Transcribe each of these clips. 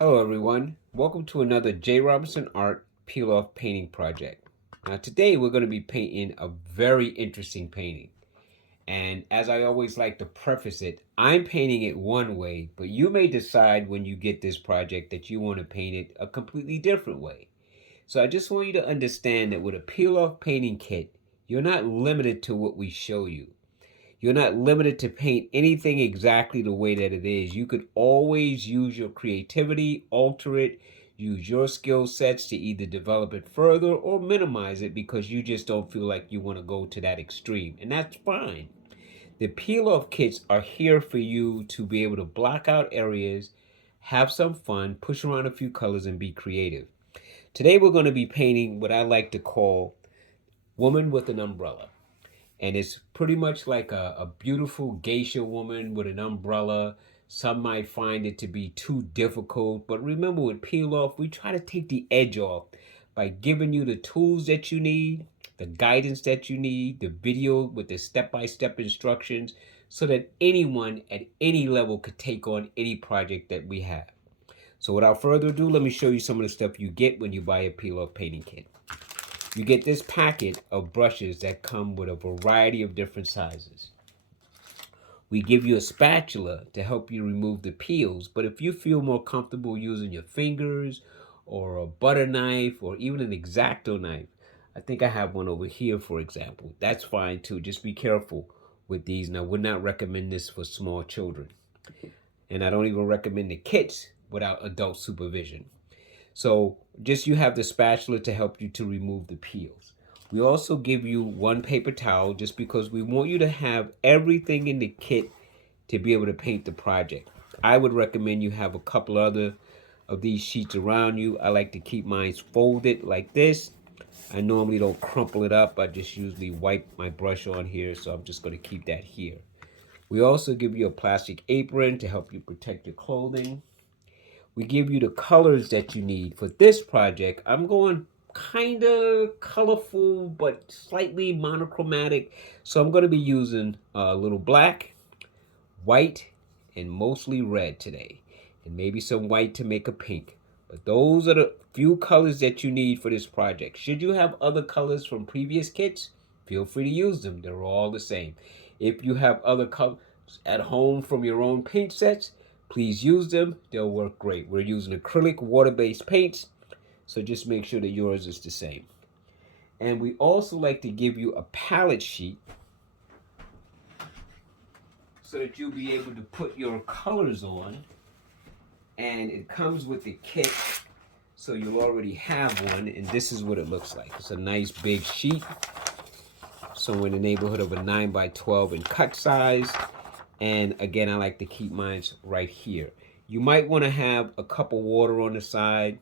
Hello everyone, welcome to another J. Robinson Art Peel-Off painting project. Now today we're going to be painting a very interesting painting. And as I always like to preface it, I'm painting it one way, but you may decide when you get this project that you want to paint it a completely different way. So I just want you to understand that with a peel-off painting kit, you're not limited to what we show you. You're not limited to paint anything exactly the way that it is. You could always use your creativity, alter it, use your skill sets to either develop it further or minimize it because you just don't feel like you want to go to that extreme. And that's fine. The peel off kits are here for you to be able to block out areas, have some fun, push around a few colors, and be creative. Today we're going to be painting what I like to call Woman with an Umbrella. And it's pretty much like a beautiful geisha woman with an umbrella. Some might find it to be too difficult, but remember with Peel Off, we try to take the edge off by giving you the tools that you need, the guidance that you need, the video with the step-by-step instructions, so that anyone at any level could take on any project that we have. So without further ado, let me show you some of the stuff you get when you buy a Peel Off painting kit. You get this packet of brushes that come with a variety of different sizes. We give you a spatula to help you remove the peels, but if you feel more comfortable using your fingers or a butter knife or even an X-Acto knife, I think I have one over here, for example. That's fine too. Just be careful with these. And I would not recommend this for small children. And I don't even recommend the kits without adult supervision. So just you have the spatula to help you to remove the peels. We also give you one paper towel just because we want you to have everything in the kit to be able to paint the project. I would recommend you have a couple other of these sheets around you. I like to keep mine folded like this. I normally don't crumple it up. I just usually wipe my brush on here, so I'm just going to keep that here. We also give you a plastic apron to help you protect your clothing. We give you the colors that you need for this project. I'm going kind of colorful but slightly monochromatic, so I'm going to be using a little black, white, and mostly red today, and maybe some white to make a pink. But those are the few colors that you need for this project. Should you have other colors from previous kits, feel free to use them. They're all the same. If you have other colors at home from your own paint sets, please use them. They'll work great. We're using acrylic water-based paints, so just make sure that yours is the same. And we also like to give you a palette sheet so that you'll be able to put your colors on. And it comes with the kit, so you'll already have one, and this is what it looks like. It's a nice big sheet, somewhere in the neighborhood of a 9 by 12 in cut size. And again, I like to keep mine right here. You might want to have a cup of water on the side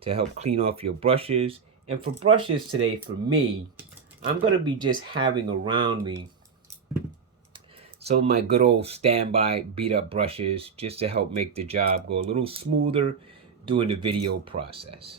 to help clean off your brushes. And for brushes today, for me, I'm going to be just having around me some of my good old standby beat up brushes just to help make the job go a little smoother during the video process.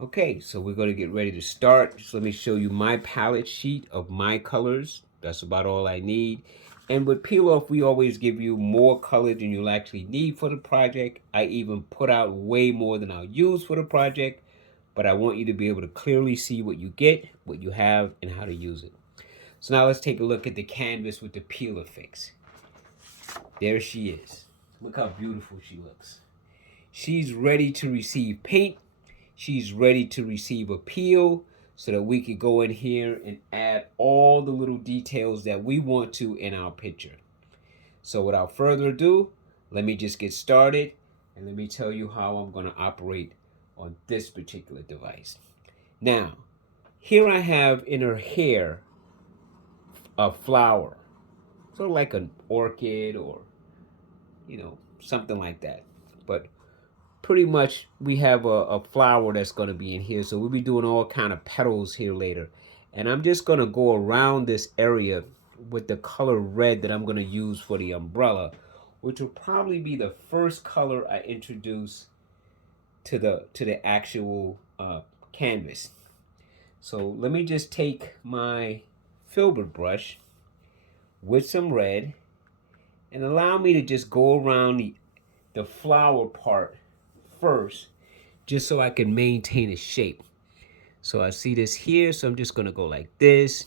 Okay, so we're going to get ready to start. Just let me show you my palette sheet of my colors. That's about all I need. And with Peel Off, we always give you more color than you'll actually need for the project. I even put out way more than I'll use for the project, but I want you to be able to clearly see what you get, what you have, and how to use it. So now let's take a look at the canvas with the peeler fix. There she is. Look how beautiful she looks. She's ready to receive paint. She's ready to receive a peel so that we can go in here and add all the little details that we want to in our picture. So without further ado, let me just get started and let me tell you how I'm going to operate on this particular device. Now, here I have in her hair a flower, sort of like an orchid or, something like that. But pretty much we have a flower that's going to be in here, so we'll be doing all kind of petals here later. And I'm just going to go around this area with the color red that I'm going to use for the umbrella, which will probably be the first color I introduce to the actual canvas. So let me just take my filbert brush with some red and allow me to just go around the flower part first, just so I can maintain a shape. So I see this here, so I'm just gonna go like this.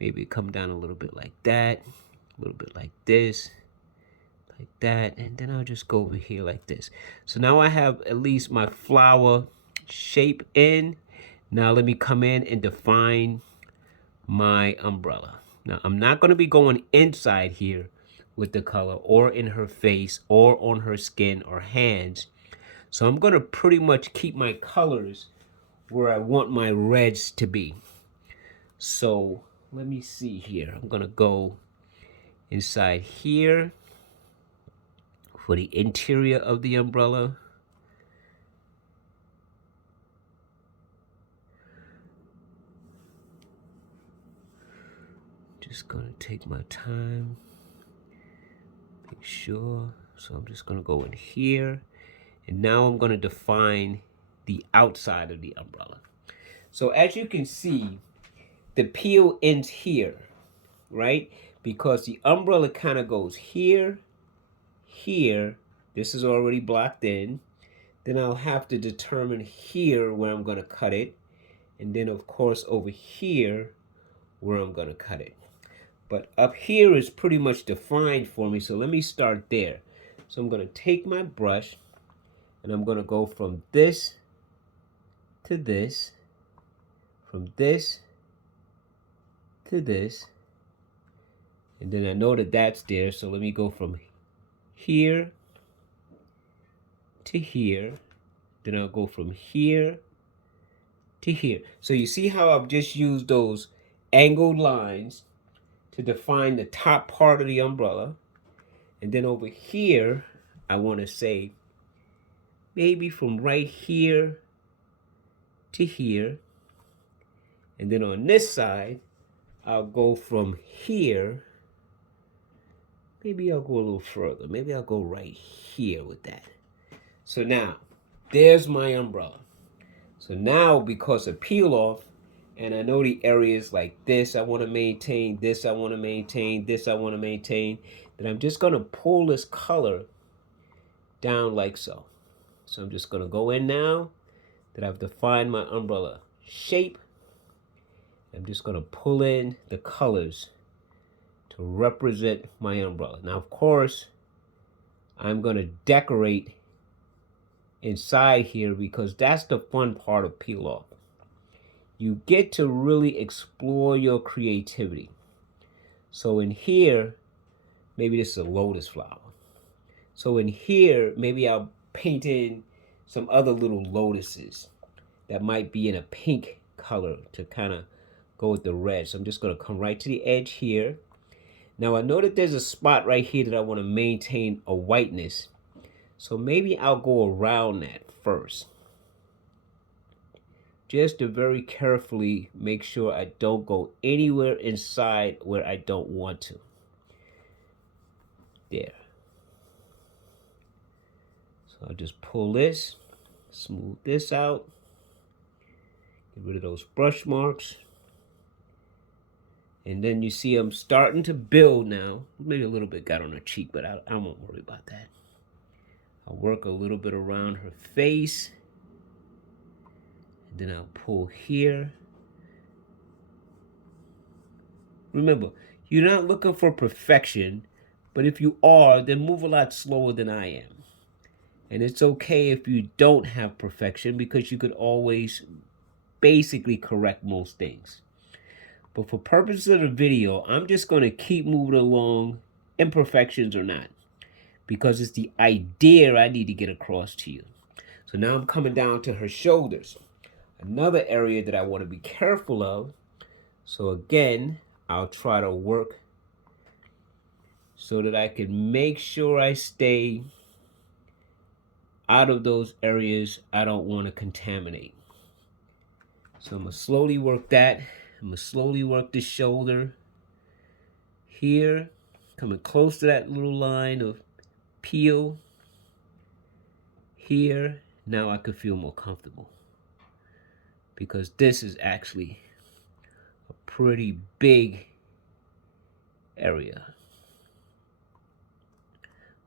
Maybe come down a little bit like that, a little bit like this, like that, and then I'll just go over here like this. So now I have at least my flower shape in. Now let me come in and define my umbrella. Now I'm not going to be going inside here with the color or in her face or on her skin or hands. So I'm going to pretty much keep my colors where I want my reds to be. So let me see here. I'm going to go inside here for the interior of the umbrella. Just gonna take my time, make sure. So I'm just gonna go in here, and now I'm gonna define the outside of the umbrella. So as you can see, the peel ends here, right? Because the umbrella kind of goes here, here. This is already blocked in. Then I'll have to determine here where I'm gonna cut it. And then of course over here where I'm gonna cut it. But up here is pretty much defined for me, so let me start there. So I'm going to take my brush, and I'm going to go from this to this, from this to this, and then I know that that's there, so let me go from here to here, then I'll go from here to here. So you see how I've just used those angled lines to define the top part of the umbrella. And then over here, I want to say maybe from right here to here. And then on this side, I'll go from here. Maybe I'll go a little further. Maybe I'll go right here with that. So now, there's my umbrella. So now, because of peel off, and I know the areas like this I want to maintain, this I want to maintain, this I want to maintain, then I'm just going to pull this color down like so. So I'm just going to go in now that I've defined my umbrella shape. I'm just going to pull in the colors to represent my umbrella. Now, of course, I'm going to decorate inside here because that's the fun part of peel off. You get to really explore your creativity. So in here, maybe this is a lotus flower. So in here, maybe I'll paint in some other little lotuses that might be in a pink color to kind of go with the red. So I'm just going to come right to the edge here. Now I know that there's a spot right here that I want to maintain a whiteness. So maybe I'll go around that first, just to very carefully make sure I don't go anywhere inside where I don't want to. There. So I'll just pull this, smooth this out, get rid of those brush marks. And then you see I'm starting to build now. Maybe a little bit got on her cheek, but I won't worry about that. I'll work a little bit around her face. Then I'll pull here. Remember, you're not looking for perfection, but if you are, then move a lot slower than I am. And it's okay if you don't have perfection because you could always basically correct most things. But for purposes of the video, I'm just going to keep moving along, imperfections or not, because it's the idea I need to get across to you. So now I'm coming down to her shoulders. Another area that I want to be careful of. So again, I'll try to work so that I can make sure I stay out of those areas I don't want to contaminate. So I'm going to slowly work that. I'm going to slowly work the shoulder here, coming close to that little line of peel here. Now I could feel more comfortable, because this is actually a pretty big area,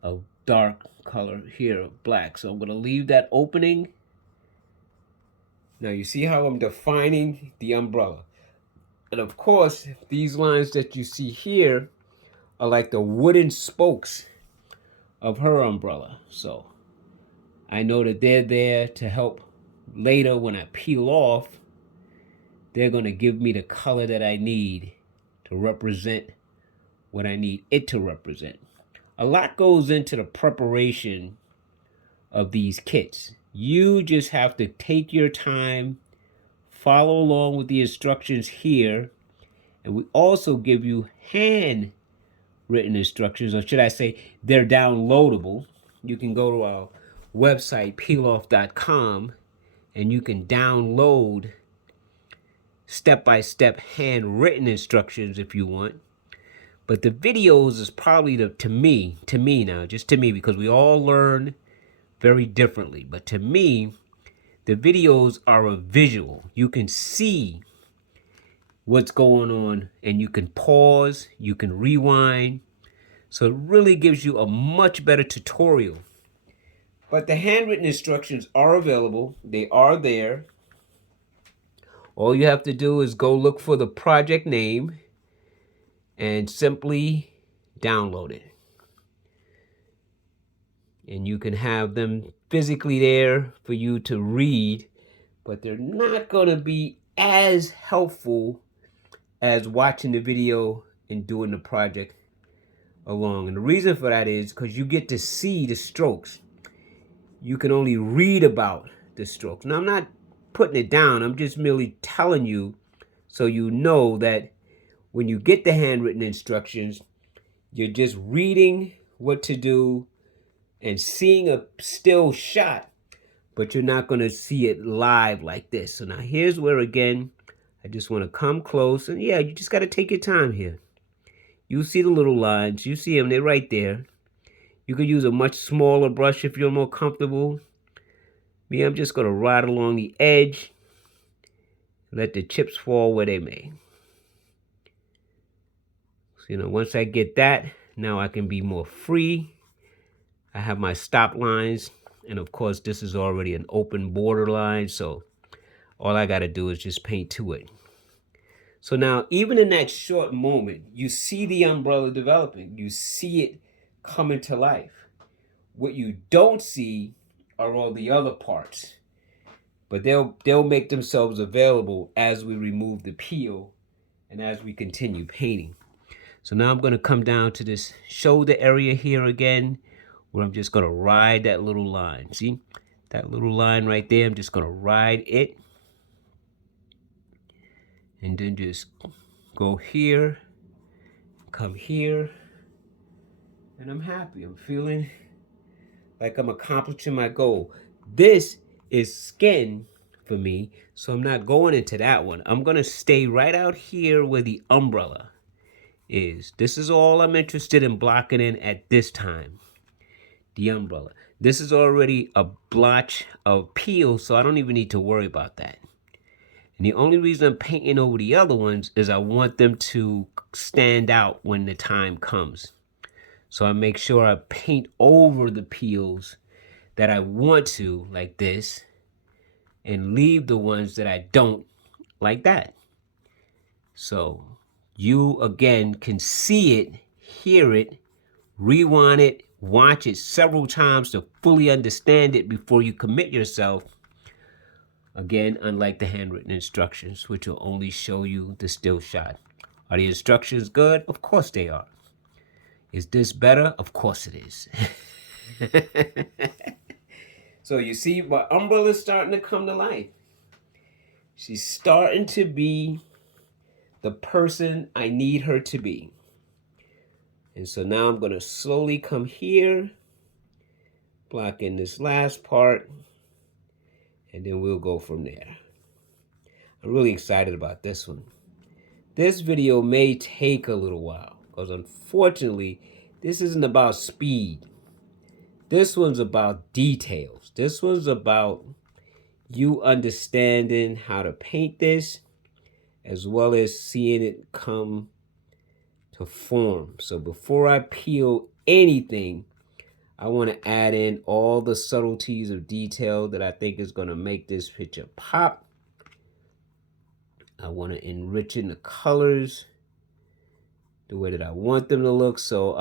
a dark color here of black. So I'm going to leave that opening. Now you see how I'm defining the umbrella. And of course, these lines that you see here are like the wooden spokes of her umbrella. So I know that they're there to help later when I peel off. They're going to give me the color that I need to represent what I need it to represent. A lot goes into the preparation of these kits. You just have to take your time, follow along with the instructions here, and we also give you handwritten instructions, or should I say they're downloadable. You can go to our website peiloff.com and you can download step-by-step handwritten instructions if you want. But the videos is probably to me now, just to me, because we all learn very differently. But to me, the videos are a visual. You can see what's going on and you can pause, you can rewind. So it really gives you a much better tutorial. But the handwritten instructions are available. They are there. All you have to do is go look for the project name and simply download it. And you can have them physically there for you to read, but they're not going to be as helpful as watching the video and doing the project along. And the reason for that is because you get to see the strokes. You can only read about the strokes. Now, I'm not putting it down. I'm just merely telling you so you know that when you get the handwritten instructions, you're just reading what to do and seeing a still shot, but you're not going to see it live like this. So now here's where, again, I just want to come close. And yeah, you just got to take your time here. You see the little lines. You see them. They're right there. You could use a much smaller brush if you're more comfortable. Me, I'm just going to ride along the edge. Let the chips fall where they may. So, once I get that, now I can be more free. I have my stop lines. And of course, this is already an open border line. So all I got to do is just paint to it. So now, even in that short moment, you see the umbrella developing. You see it coming to life. What you don't see are all the other parts. But they'll make themselves available as we remove the peel and as we continue painting. So now I'm going to come down to this shoulder area here again, where I'm just going to ride that little line. See? That little line right there, I'm just going to ride it. And then just go here, come here, and I'm happy. I'm feeling like I'm accomplishing my goal. This is skin for me, so I'm not going into that one. I'm going to stay right out here where the umbrella is. This is all I'm interested in blocking in at this time. The umbrella. This is already a blotch of peel, so I don't even need to worry about that. And the only reason I'm painting over the other ones is I want them to stand out when the time comes. So I make sure I paint over the peels that I want to, like this, and leave the ones that I don't, like that. So you, again, can see it, hear it, rewind it, watch it several times to fully understand it before you commit yourself. Again, unlike the handwritten instructions, which will only show you the still shot. Are the instructions good? Of course they are. Is this better? Of course it is. So you see my umbrella's starting to come to life. She's starting to be the person I need her to be. And so now I'm going to slowly come here, block in this last part, and then we'll go from there. I'm really excited about this one. This video may take a little while because unfortunately, this isn't about speed. This one's about details. This one's about you understanding how to paint this as well as seeing it come to form. So before I peel anything, I want to add in all the subtleties of detail that I think is going to make this picture pop. I want to enrich in the colors the way that I want them to look. So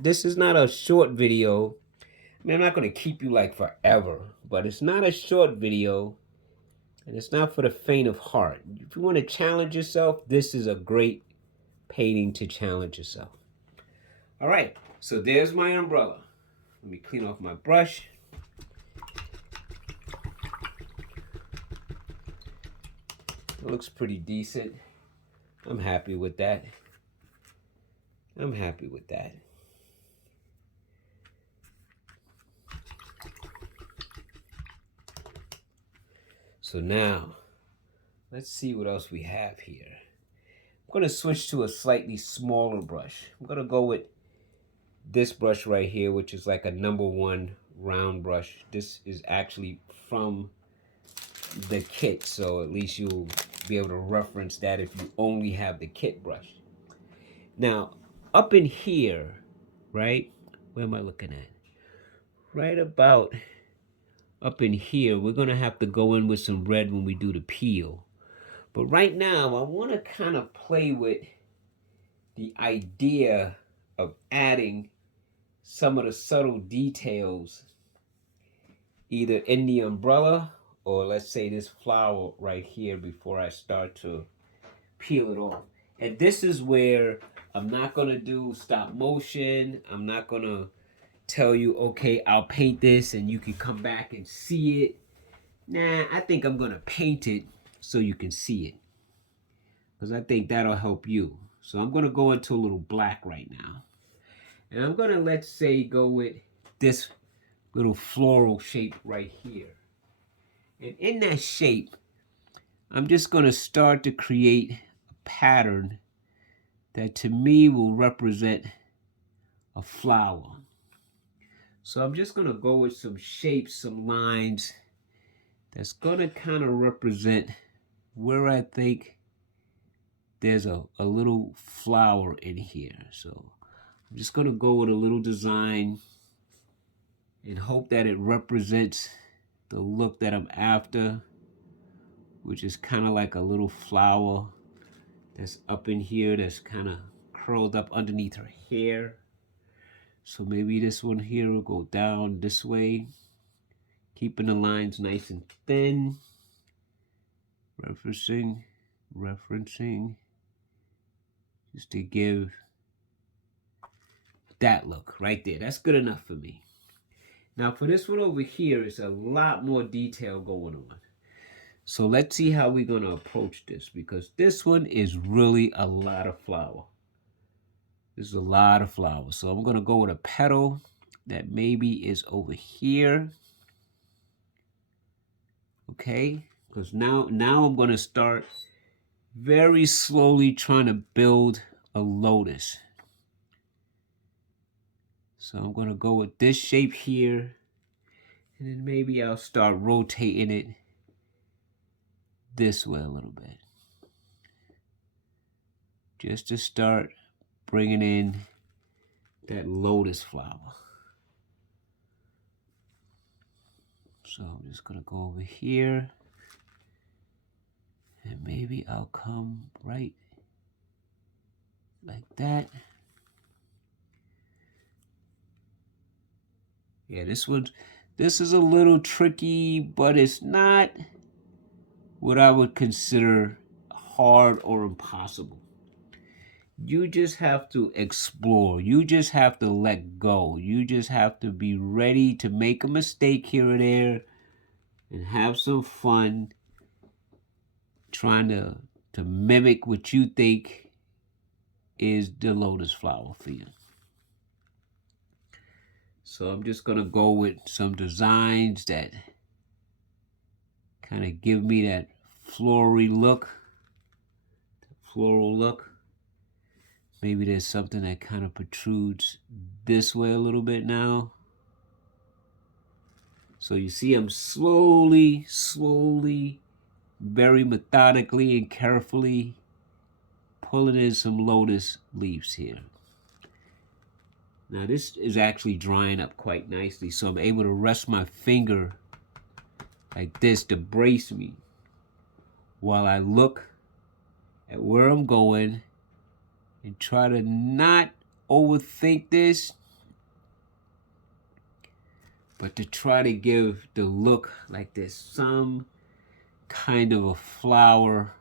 this is not a short video. I mean, I'm not going to keep you like forever, but it's not a short video, and it's not for the faint of heart. If you want to challenge yourself, this is a great painting to challenge yourself. All right, so there's my umbrella. Let me clean off my brush. It looks pretty decent. I'm happy with that. I'm happy with that. So now, let's see what else we have here. I'm going to switch to a slightly smaller brush. I'm going to go with this brush right here, which is like a #1 round brush. This is actually from the kit, so at least you'll be able to reference that if you only have the kit brush. Now, up in here, right? Where am I looking at? Right about up in here, we're going to have to go in with some red when we do the peel. But right now, I want to kind of play with the idea of adding some of the subtle details either in the umbrella or let's say this flower right here before I start to peel it off. And this is where I'm not going to do stop motion. I'm not going to tell you, okay, I'll paint this and you can come back and see it. Nah, I think I'm going to paint it so you can see it, because I think that'll help you. So I'm going to go into a little black right now. And I'm going to, let's say, go with this little floral shape right here. And in that shape, I'm just going to start to create a pattern that to me will represent a flower. So I'm just going to go with some shapes, some lines that's going to kind of represent where I think there's a little flower in here. So I'm just going to go with a little design and hope that it represents the look that I'm after, which is kind of like a little flower that's up in here that's kind of curled up underneath her hair. So maybe this one here will go down this way, keeping the lines nice and thin. Referencing, just to give that look right there. That's good enough for me. Now for this one over here, it's a lot more detail going on. So let's see how we're going to approach this, because this one is really a lot of flower. This is a lot of flower. So I'm going to go with a petal that maybe is over here. Okay, because now I'm going to start very slowly trying to build a lotus. So I'm going to go with this shape here, and then maybe I'll start rotating it this way a little bit, just to start bringing in that lotus flower. So I'm just going to go over here, and maybe I'll come right like that. Yeah, this is a little tricky, but it's not what I would consider hard or impossible. You just have to explore. You just have to let go. You just have to be ready to make a mistake here or there and have some fun trying to mimic what you think is the lotus flower for you. So I'm just going to go with some designs that kind of give me that floral look. Maybe there's something that kind of protrudes this way a little bit now. So you see I'm slowly, very methodically and carefully pulling in some lotus leaves here. Now this is actually drying up quite nicely, so I'm able to rest my finger like this to brace me while I look at where I'm going and try to not overthink this, but to try to give the look like there's some kind of a flower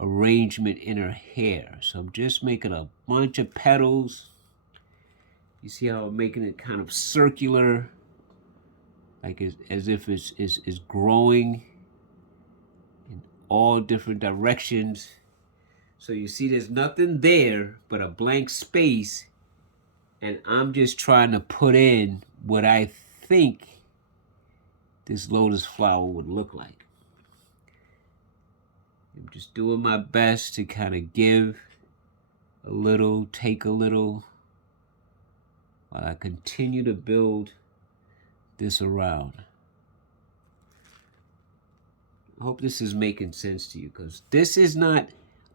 arrangement in her hair. So I'm just making a bunch of petals. You see how I'm making it kind of circular, like as if it's growing in all different directions. So you see there's nothing there but a blank space, and I'm just trying to put in what I think this lotus flower would look like. I'm just doing my best to kind of give a little, take a little, while I continue to build this around. I hope this is making sense to you, because this is not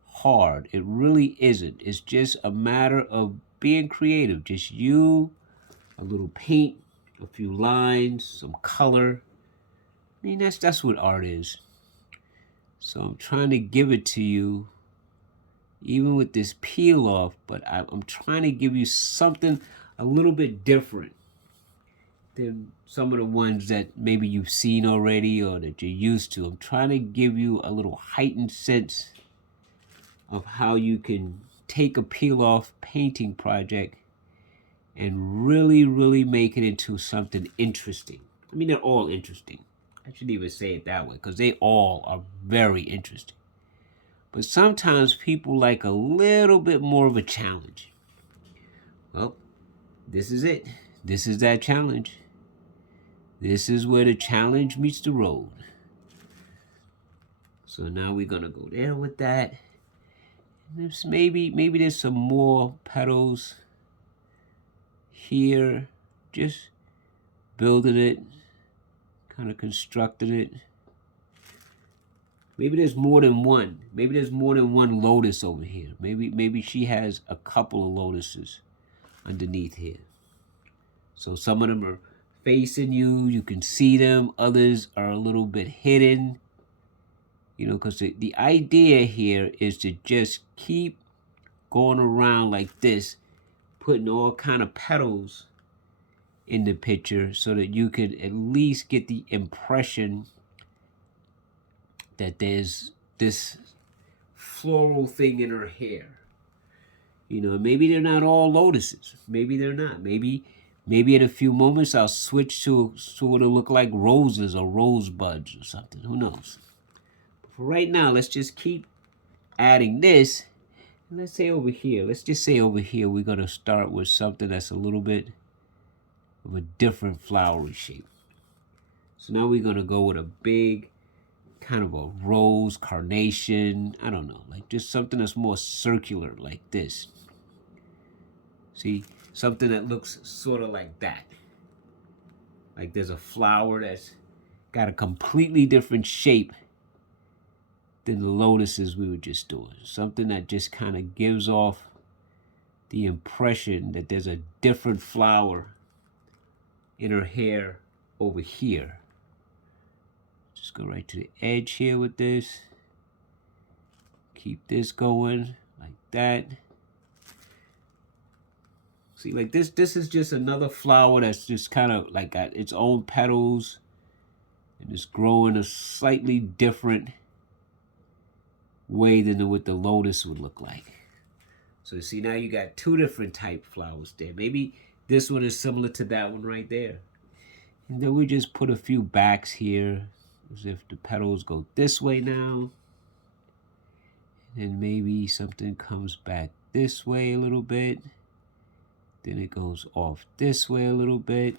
hard. It really isn't. It's just a matter of being creative. Just you, a little paint, a few lines, some color. I mean, that's what art is. So I'm trying to give it to you, even with this peel off, but I'm trying to give you something a little bit different than some of the ones that maybe you've seen already or that you're used to. I'm trying to give you a little heightened sense of how you can take a peel off painting project and really, really make it into something interesting. I mean, they're all interesting. I shouldn't even say it that way, because they all are very interesting. But sometimes people like a little bit more of a challenge. Well, this is it. This is that challenge. This is where the challenge meets the road. So now we're gonna go there with that. There's maybe there's some more petals here. Just building it, kind of constructing it. Maybe there's more than one. Maybe there's more than one lotus over here. Maybe she has a couple of lotuses underneath here. So some of them are facing you. You can see them. Others are a little bit hidden. You know, because the idea here is to just keep going around like this, putting all kind of petals in the picture so that you could at least get the impression that there's this floral thing in her hair. You know, maybe they're not all lotuses. Maybe they're not. Maybe in a few moments I'll switch to sort of look like roses or rosebuds or something. Who knows? But for right now, let's just keep adding this. And let's say over here. Let's just say over here we're going to start with something that's a little bit of a different flowery shape. So now we're going to go with a big kind of a rose, carnation, I don't know, like just something that's more circular like this. See, something that looks sort of like that. Like there's a flower that's got a completely different shape than the lotuses we were just doing. Something that just kind of gives off the impression that there's a different flower in her hair over here. Just go right to the edge here with this. Keep this going like that. See, like this is just another flower that's just kind of like got its own petals and it's growing a slightly different way than what the lotus would look like. So you see, now you got two different type flowers there. Maybe this one is similar to that one right there. And then we just put a few backs here, as if the petals go this way now. And maybe something comes back this way a little bit. Then it goes off this way a little bit.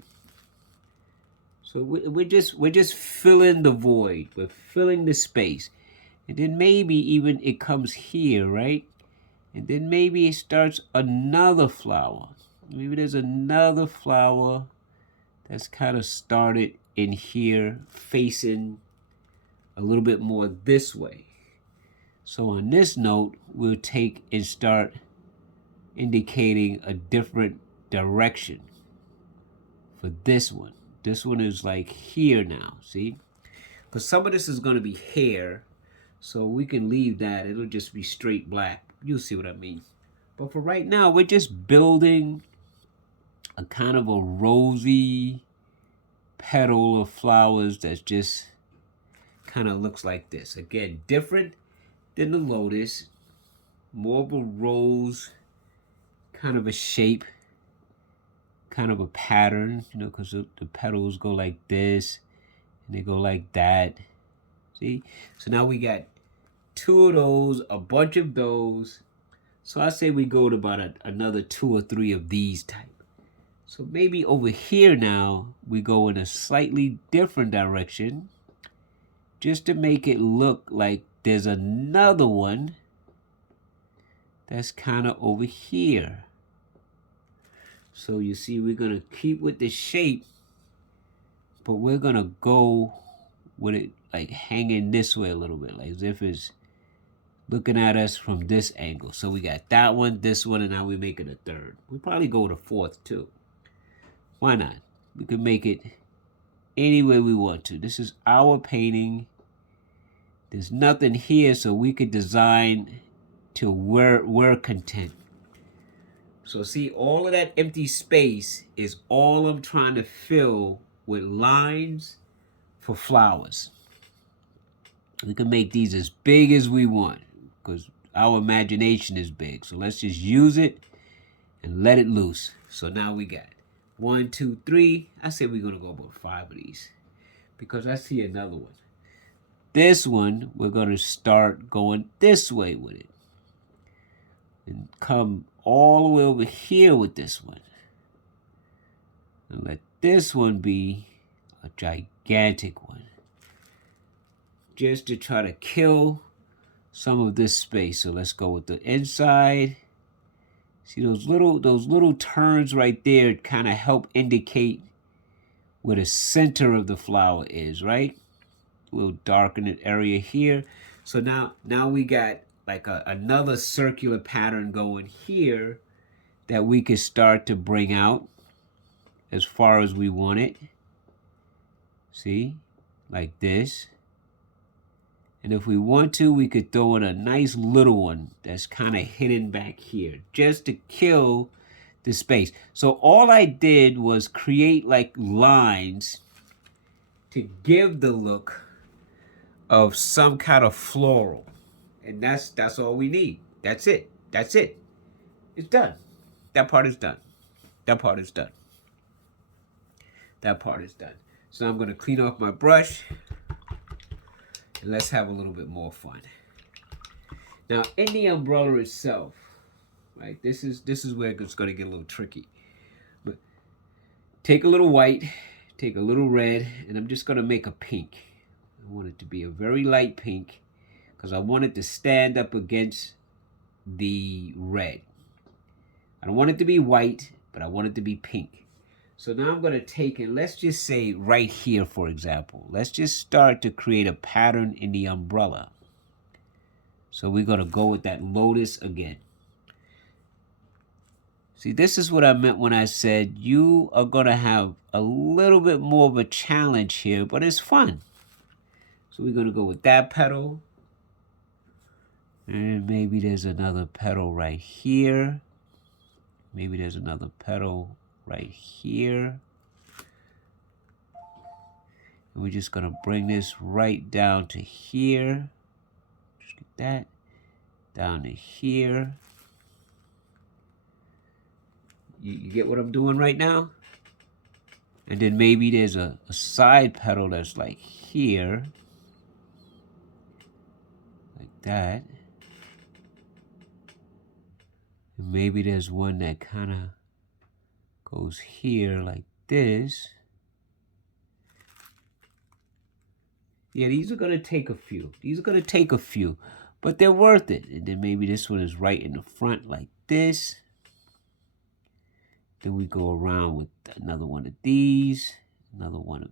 So we're just filling the void. We're filling the space. And then maybe even it comes here, right? And then maybe it starts another flower. Maybe there's another flower that's kind of started in here, facing a little bit more this way. So on this note, we'll take and start indicating a different direction for this one. This one is like here now, see? Because some of this is going to be hair, so we can leave that. It'll just be straight black. You'll see what I mean. But for right now, we're just building a kind of a rosy petal of flowers that just kind of looks like this. Again, different than the lotus. More of a rose kind of a shape, kind of a pattern, you know, because the petals go like this and they go like that. See? So now we got 2 of those, a bunch of those. So I say we go to about another 2 or 3 of these type. So maybe over here now, we go in a slightly different direction just to make it look like there's another one that's kind of over here. So you see, we're going to keep with the shape, but we're going to go with it like hanging this way a little bit, like as if it's looking at us from this angle. So we got that one, this one, and now we're making a third. We'll probably go to 4th too. Why not? We can make it any way we want to. This is our painting. There's nothing here, so we could design to we're content. So see, all of that empty space is all I'm trying to fill with lines for flowers. We can make these as big as we want because our imagination is big. So let's just use it and let it loose. So now we got 1, 2, 3. I say we're going to go about 5 of these because I see another one. This one, we're going to start going this way with it. And come all the way over here with this one. And let this one be a gigantic one. Just to try to kill some of this space. So let's go with the inside. See those little turns right there kind of help indicate where the center of the flower is, right? A little darkened area here. So now we got like another circular pattern going here that we could start to bring out as far as we want it. See? Like this. And if we want to, we could throw in a nice little one that's kind of hidden back here just to kill the space. So all I did was create like lines to give the look of some kind of floral. And that's all we need. That's it. That's it. It's done. That part is done. That part is done. That part is done. So I'm going to clean off my brush. And let's have a little bit more fun. Now, in the umbrella itself, right? This is where it's going to get a little tricky. But take a little white, take a little red, and I'm just going to make a pink. I want it to be a very light pink because I want it to stand up against the red. I don't want it to be white, but I want it to be pink. So now I'm going to take and let's just say right here, for example, let's just start to create a pattern in the umbrella. So we're going to go with that lotus again. See, this is what I meant when I said you are going to have a little bit more of a challenge here, but it's fun. So we're going to go with that petal. And maybe there's another petal right here. Maybe there's another petal right here. And we're just going to bring this right down to here. Just get that down to here. You get what I'm doing right now? And then maybe there's a side petal that's like here. Like that. And maybe there's one that kind of goes here like this. Yeah, these are going to take a few. These are going to take a few. But they're worth it. And then maybe this one is right in the front like this. Then we go around with another one of these. Another one of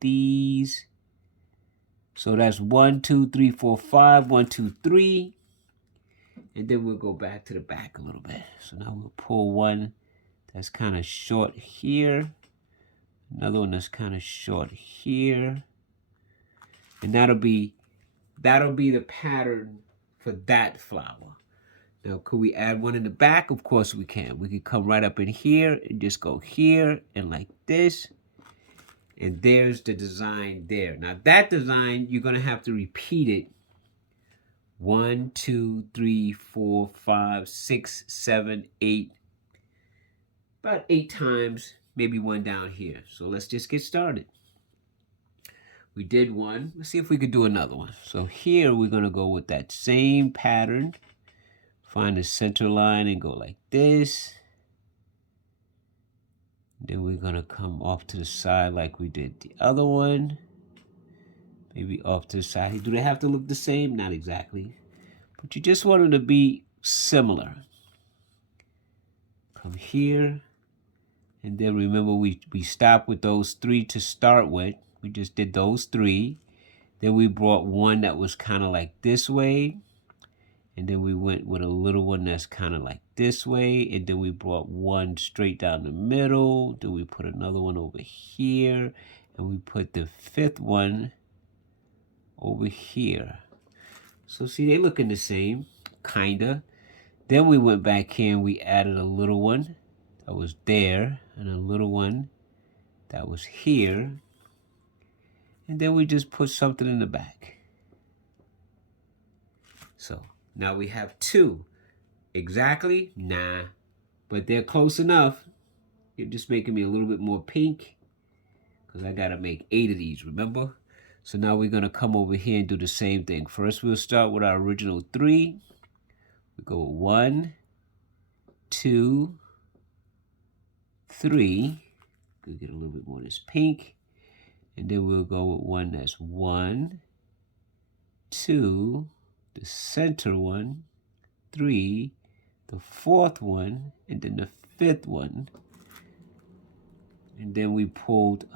these. So that's 1, 2, 3, 4, 5. 1, 2, 3. And then we'll go back to the back a little bit. So now we'll pull one that's kind of short here. Another one that's kind of short here. And that'll be the pattern for that flower. Now, could we add one in the back? Of course we can. We could come right up in here and just go here and like this. And there's the design there. Now that design, you're gonna have to repeat it 1, 2, 3, 4, 5, 6, 7, 8, about 8 times, maybe one down here. So let's just get started. We did one. Let's see if we could do another one. So here we're gonna go with that same pattern. Find the center line and go like this. Then we're gonna come off to the side like we did the other one. Maybe off to the side. Do they have to look the same? Not exactly. But you just want them to be similar. Come here. And then remember we stopped with those 3 to start with. We just did those 3. Then we brought one that was kind of like this way. And then we went with a little one that's kind of like this way. And then we brought one straight down the middle. Then we put another one over here. And we put the 5th one over here. So see, they looking the same, kinda. Then we went back here and we added a little one that was there and a little one that was here. And then we just put something in the back. So now we have 2. Exactly? Nah. But they're close enough. You're just making me a little bit more pink because I gotta make 8 of these, remember? So now we're gonna come over here and do the same thing. First, we'll start with our original 3. We go 1, 2, 3. We'll get a little bit more of this pink. And then we'll go with one that's 1, 2, the center one, 3, the 4th one, and then the 5th one. And then we pulled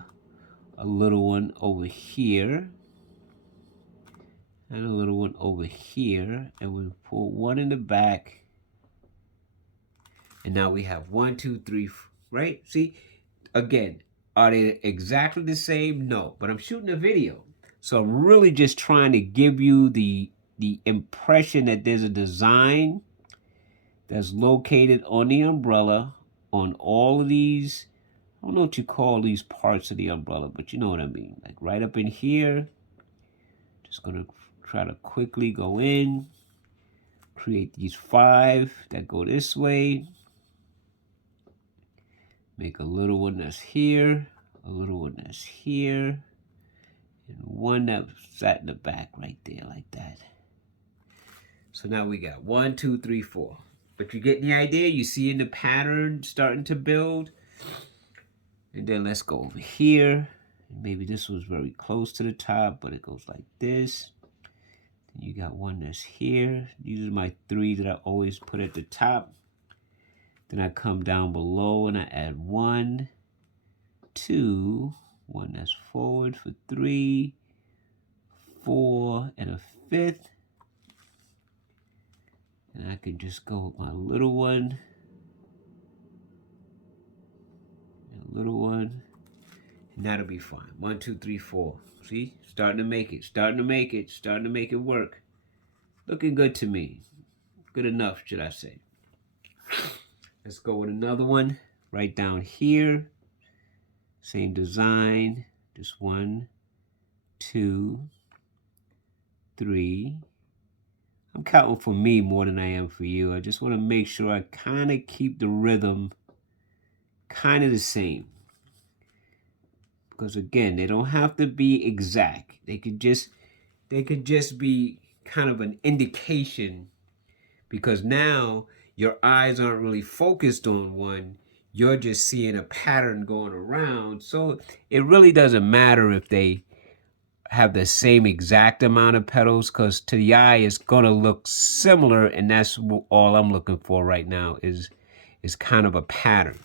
a little one over here and a little one over here, and we pull one in the back. And now we have 1, 2, 3, right? See, again, are they exactly the same? No, but I'm shooting a video. So I'm really just trying to give you the impression that there's a design that's located on the umbrella on all of these. I don't know what you call these parts of the umbrella, but you know what I mean. Like right up in here. Just gonna try to quickly go in, create these 5 that go this way. Make a little one that's here, a little one that's here, and one that's sat in the back right there like that. So now we got 1, 2, 3, 4. But you get the idea? You see in the pattern starting to build? And then let's go over here. Maybe this was very close to the top, but it goes like this. Then you got one that's here. These are my 3 that I always put at the top. Then I come down below and I add 1, 2, one that's forward for 3, 4, and a 5th. And I can just go with my little one. And a little one. And that'll be fine. 1, 2, 3, 4. See? Starting to make it. Starting to make it. Starting to make it work. Looking good to me. Good enough, should I say. Let's go with another one. Right down here. Same design. Just 1, 2, 3. I'm counting for me more than I am for you. I just want to make sure I kind of keep the rhythm kind of the same. Because again, they don't have to be exact. They could just be kind of an indication, because now your eyes aren't really focused on one. You're just seeing a pattern going around. So it really doesn't matter if they have the same exact amount of petals, because to the eye it's gonna look similar, and that's all I'm looking for right now is kind of a pattern.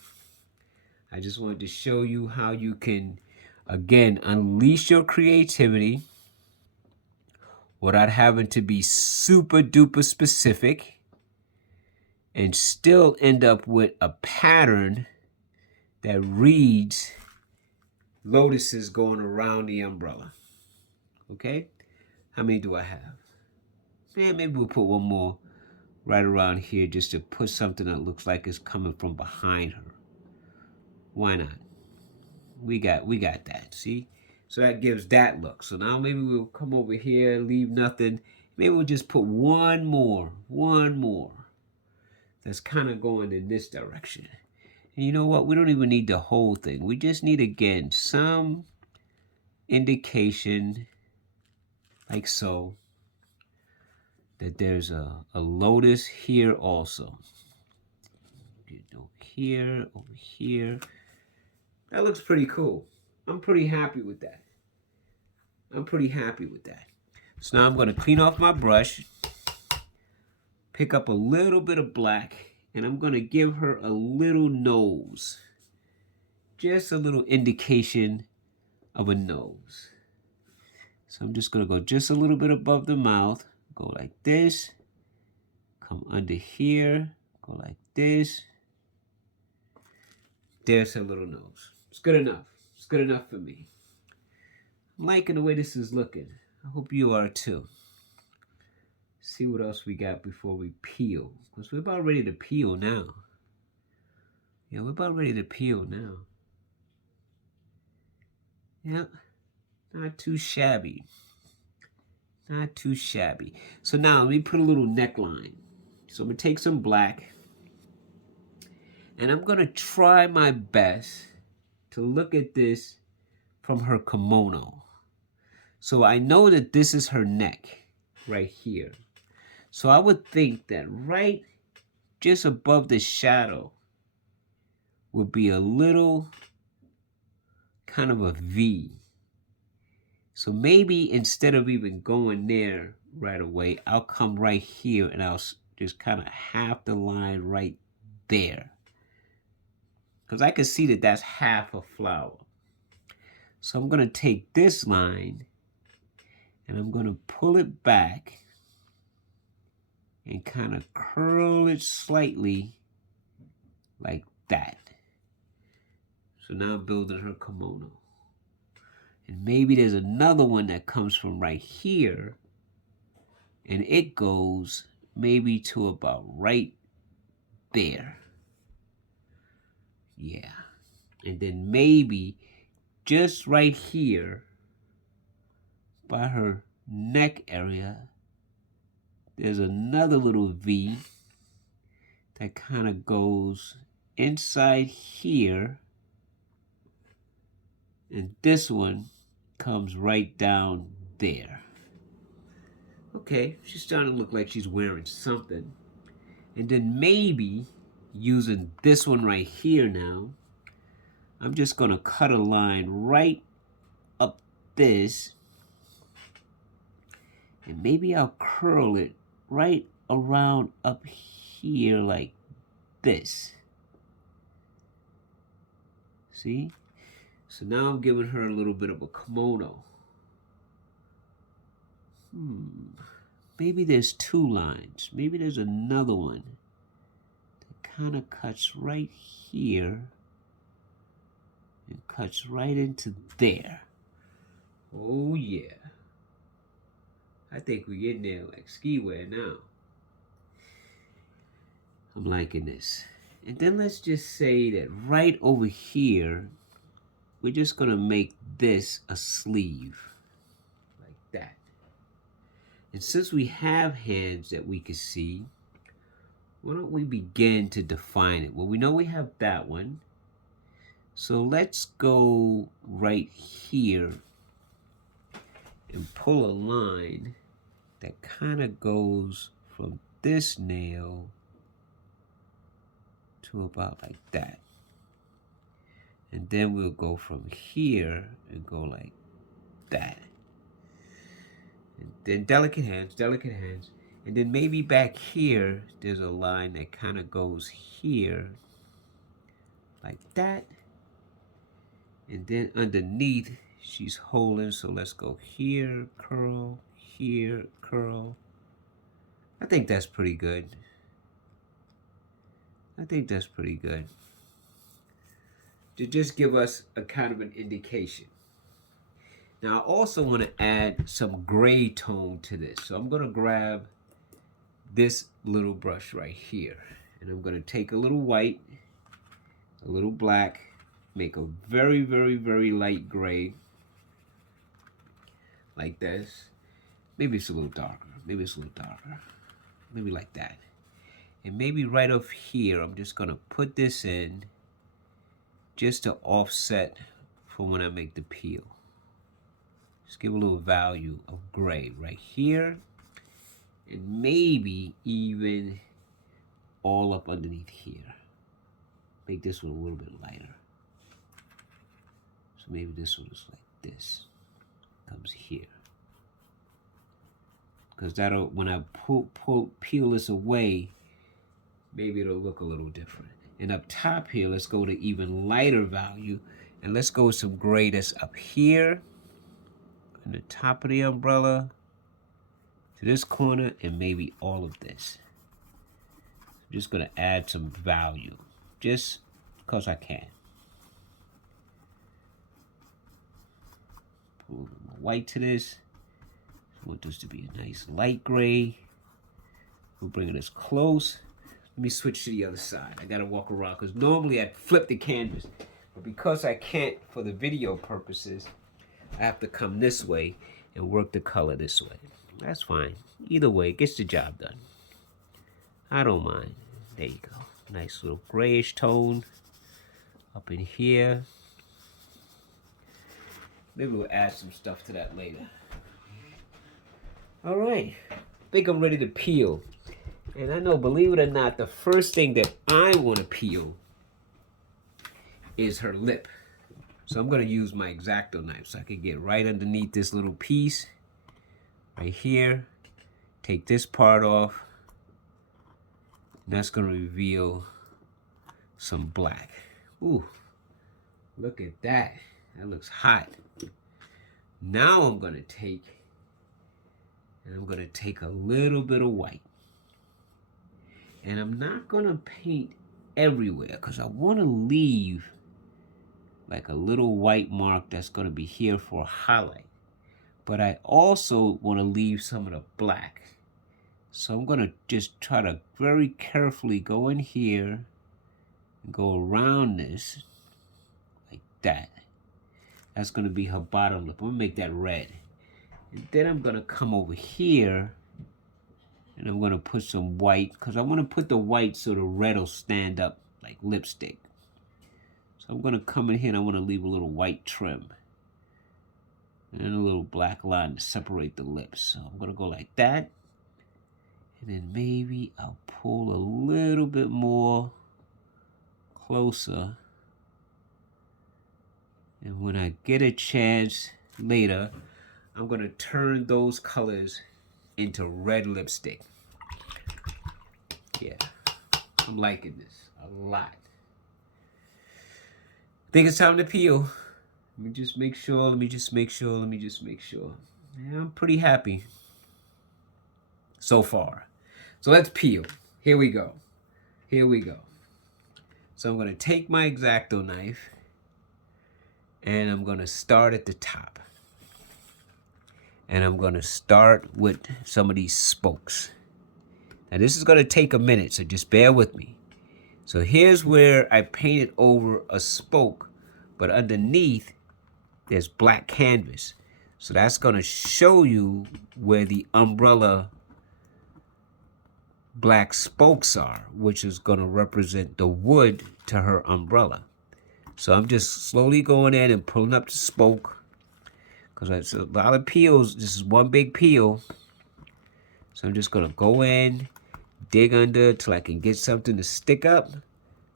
I just wanted to show you how you can, again, unleash your creativity without having to be super duper specific. and still end up with a pattern that reads lotuses going around the umbrella. Okay? How many do I have? Yeah, maybe we'll put one more right around here just to put something that looks like it's coming from behind her. Why not? We got that, see? So that gives that look. So now maybe we'll come over here, leave nothing. Maybe we'll just put one more that's kind of going in this direction. And you know what? We don't even need the whole thing. We just need, again, some indication, like so, that there's a lotus here also. Over here, over here. That looks pretty cool. I'm pretty happy with that. So now I'm going to clean off my brush, pick up a little bit of black, and I'm going to give her a little nose. Just a little indication of a nose. So I'm just going to go just a little bit above the mouth, go like this, come under here, go like this. There's her little nose. It's good enough. It's good enough for me. I'm liking the way this is looking. I hope you are too. See what else we got before we peel. Because we're about ready to peel now. Yeah, we're about ready to peel now. Yep. Not too shabby. Not too shabby. So now let me put a little neckline. So I'm going to take some black. And I'm going to try my best to look at this from her kimono. So I know that this is her neck right here. So I would think that right just above the shadow would be a little kind of a V. So maybe instead of even going there right away, I'll come right here and I'll just kind of half the line right there. Because I can see that that's half a flower. So I'm going to take this line and I'm going to pull it back and kind of curl it slightly like that. So now I'm building her kimono. And maybe there's another one that comes from right here and it goes maybe to about right there. Yeah. And then maybe just right here by her neck area, there's another little V that kind of goes inside here. And this one comes right down there. Okay, she's starting to look like she's wearing something. And then maybe using this one right here now, I'm just going to cut a line right up this. And maybe I'll curl it right around up here like this. See? So now I'm giving her a little bit of a kimono. Maybe there's two lines. Maybe there's another one that kind of cuts right here and cuts right into there. Oh yeah. I think we're getting there like ski wear now. I'm liking this. And then let's just say that right over here, we're just going to make this a sleeve. Like that. And since we have hands that we can see, why don't we begin to define it? Well, we know we have that one. So let's go right here and pull a line that kind of goes from this nail to about like that. And then we'll go from here and go like that. And then delicate hands. And then maybe back here, there's a line that kind of goes here like that. And then underneath, she's holding. So let's go here, curl, here, curl. I think that's pretty good. I think that's pretty good. To just give us a kind of an indication. Now I also want to add some gray tone to this. So I'm going to grab this little brush right here. And I'm going to take a little white, a little black, make a very, very, very light gray. Like this. Maybe it's a little darker. Maybe it's a little darker. Maybe like that. And maybe right up here, I'm just going to put this in just to offset for when I make the peel. Just give a little value of gray right here. And maybe even all up underneath here. Make this one a little bit lighter. So maybe this one is like this. Comes here. Because that'll, when I peel this away, maybe it'll look a little different. And up top here, let's go to even lighter value. And let's go with some gray that's up here. On the top of the umbrella. To this corner, and maybe all of this. I'm just going to add some value. Just because I can. Put a little more white to this. I want this to be a nice light gray. We're bringing this close. Let me switch to the other side. I gotta walk around because normally I'd flip the canvas. But because I can't for the video purposes, I have to come this way and work the color this way. That's fine. Either way, it gets the job done. I don't mind. There you go. Nice little grayish tone up in here. Maybe we'll add some stuff to that later. All right, I think I'm ready to peel. And I know, believe it or not, the first thing that I want to peel is her lip. So I'm going to use my X-Acto knife so I can get right underneath this little piece right here. Take this part off. And that's going to reveal some black. Ooh, look at that. That looks hot. Now I'm going to take a little bit of white. And I'm not going to paint everywhere because I want to leave like a little white mark that's going to be here for a highlight. But I also want to leave some of the black. So I'm going to just try to very carefully go in here and go around this like that. That's going to be her bottom lip. I'm going to make that red. And then I'm going to come over here and I'm going to put some white because I want to put the white so the red will stand up like lipstick. So I'm going to come in here and I want to leave a little white trim. And a little black line to separate the lips. So I'm going to go like that. And then maybe I'll pull a little bit more closer. And when I get a chance later, I'm going to turn those colors into red lipstick. Yeah, I'm liking this a lot. I think it's time to peel. Let me just make sure. Yeah, I'm pretty happy so far. So let's peel. Here we go. So I'm going to take my X-Acto knife and I'm going to start at the top. And I'm going to start with some of these spokes. Now this is going to take a minute, so just bear with me. So here's where I painted over a spoke, but underneath there's black canvas. So that's going to show you where the umbrella black spokes are, which is going to represent the wood to her umbrella. So I'm just slowly going in and pulling up the spoke. Because it's a lot of peels. This is one big peel. So I'm just going to go in, dig under till I can get something to stick up,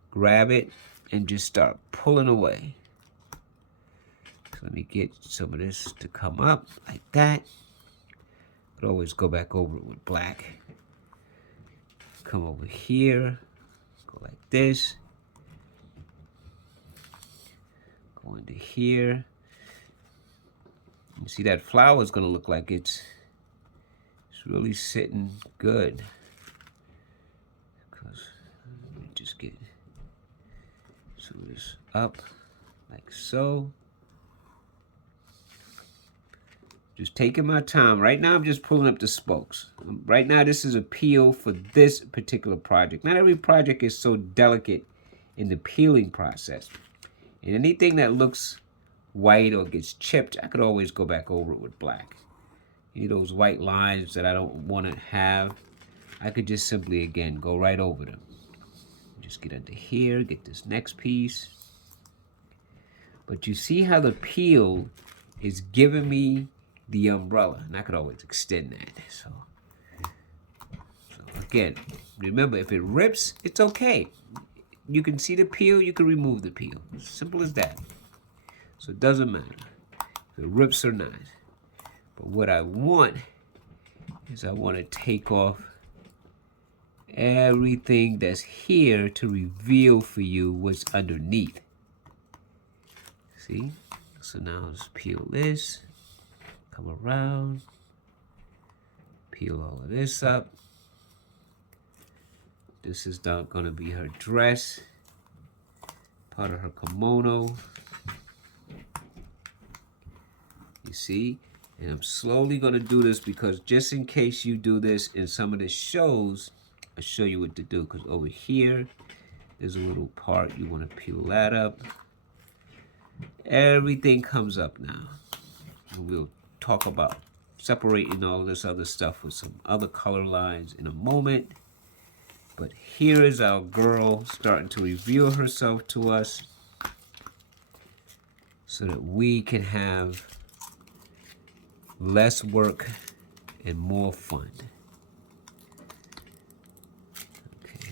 grab it, and just start pulling away. So let me get some of this to come up like that. But always go back over it with black. Come over here, go like this. Go into here. You see that flower is going to look like it's really sitting good. Because just just get some of this up like so. Just taking my time. Right now, I'm just pulling up the spokes. Right now, this is a peel for this particular project. Not every project is so delicate in the peeling process. And anything that looks white or gets chipped, I could always go back over it with black. Any of those white lines that I don't want to have, I could just simply, again, go right over them. Just get under here, get this next piece. But you see how the peel is giving me the umbrella, and I could always extend that. So again, remember, if it rips, it's okay. You can see the peel, you can remove the peel. Simple as that. So it doesn't matter if it rips or not. But what I want is I want to take off everything that's here to reveal for you what's underneath. See? So now I'll just peel this. Come around, peel all of this up. This is not going to be her dress, part of her kimono. You see? And I'm slowly going to do this because just in case you do this in some of the shows, I'll show you what to do. Because over here, there's a little part. You want to peel that up. Everything comes up now. And we'll talk about separating all this other stuff with some other color lines in a moment. But here is our girl starting to reveal herself to us so that we can have less work and more fun. Okay.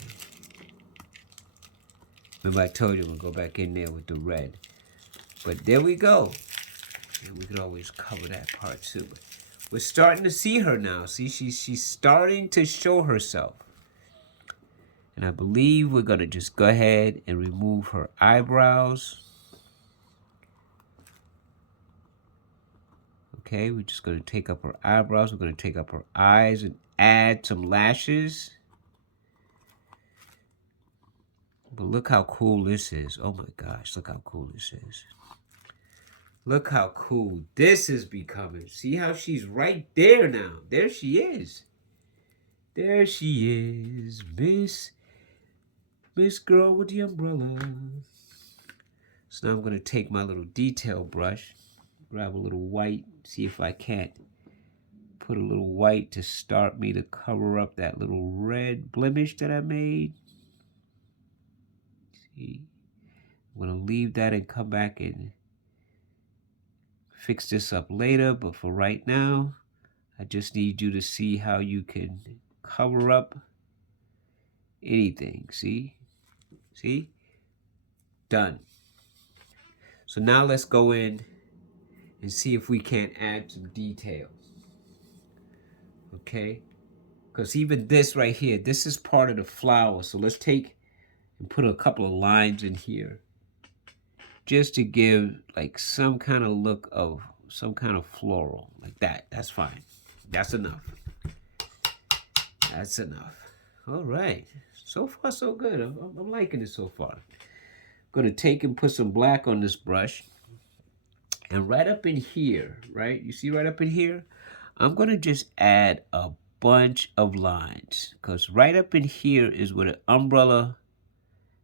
Remember I told you I'm going to go back in there with the red. But there we go. And we could always cover that part too. But we're starting to see her now. See, she's starting to show herself. And I believe we're going to just go ahead and remove her eyebrows. Okay, we're just going to take up her eyebrows. We're going to take up her eyes and add some lashes. But look how cool this is. Oh my gosh, look how cool this is. Look how cool this is becoming. See how she's right there now. There she is. There she is. Miss Girl with the umbrella. So now I'm going to take my little detail brush. Grab a little white. See if I can't put a little white to start me to cover up that little red blemish that I made. See? I'm going to leave that and come back and fix this up later, but for right now, I just need you to see how you can cover up anything. See? See? Done. So now let's go in and see if we can't add some details. Okay? Because even this right here, this is part of the flower. So let's take and put a couple of lines in here just to give like some kind of look of some kind of floral like that. That's fine. That's enough. That's enough. All right. So far, so good. I'm liking it so far. I'm going to take and put some black on this brush. And right up in here, right? You see right up in here? I'm going to just add a bunch of lines. Because right up in here is where the umbrella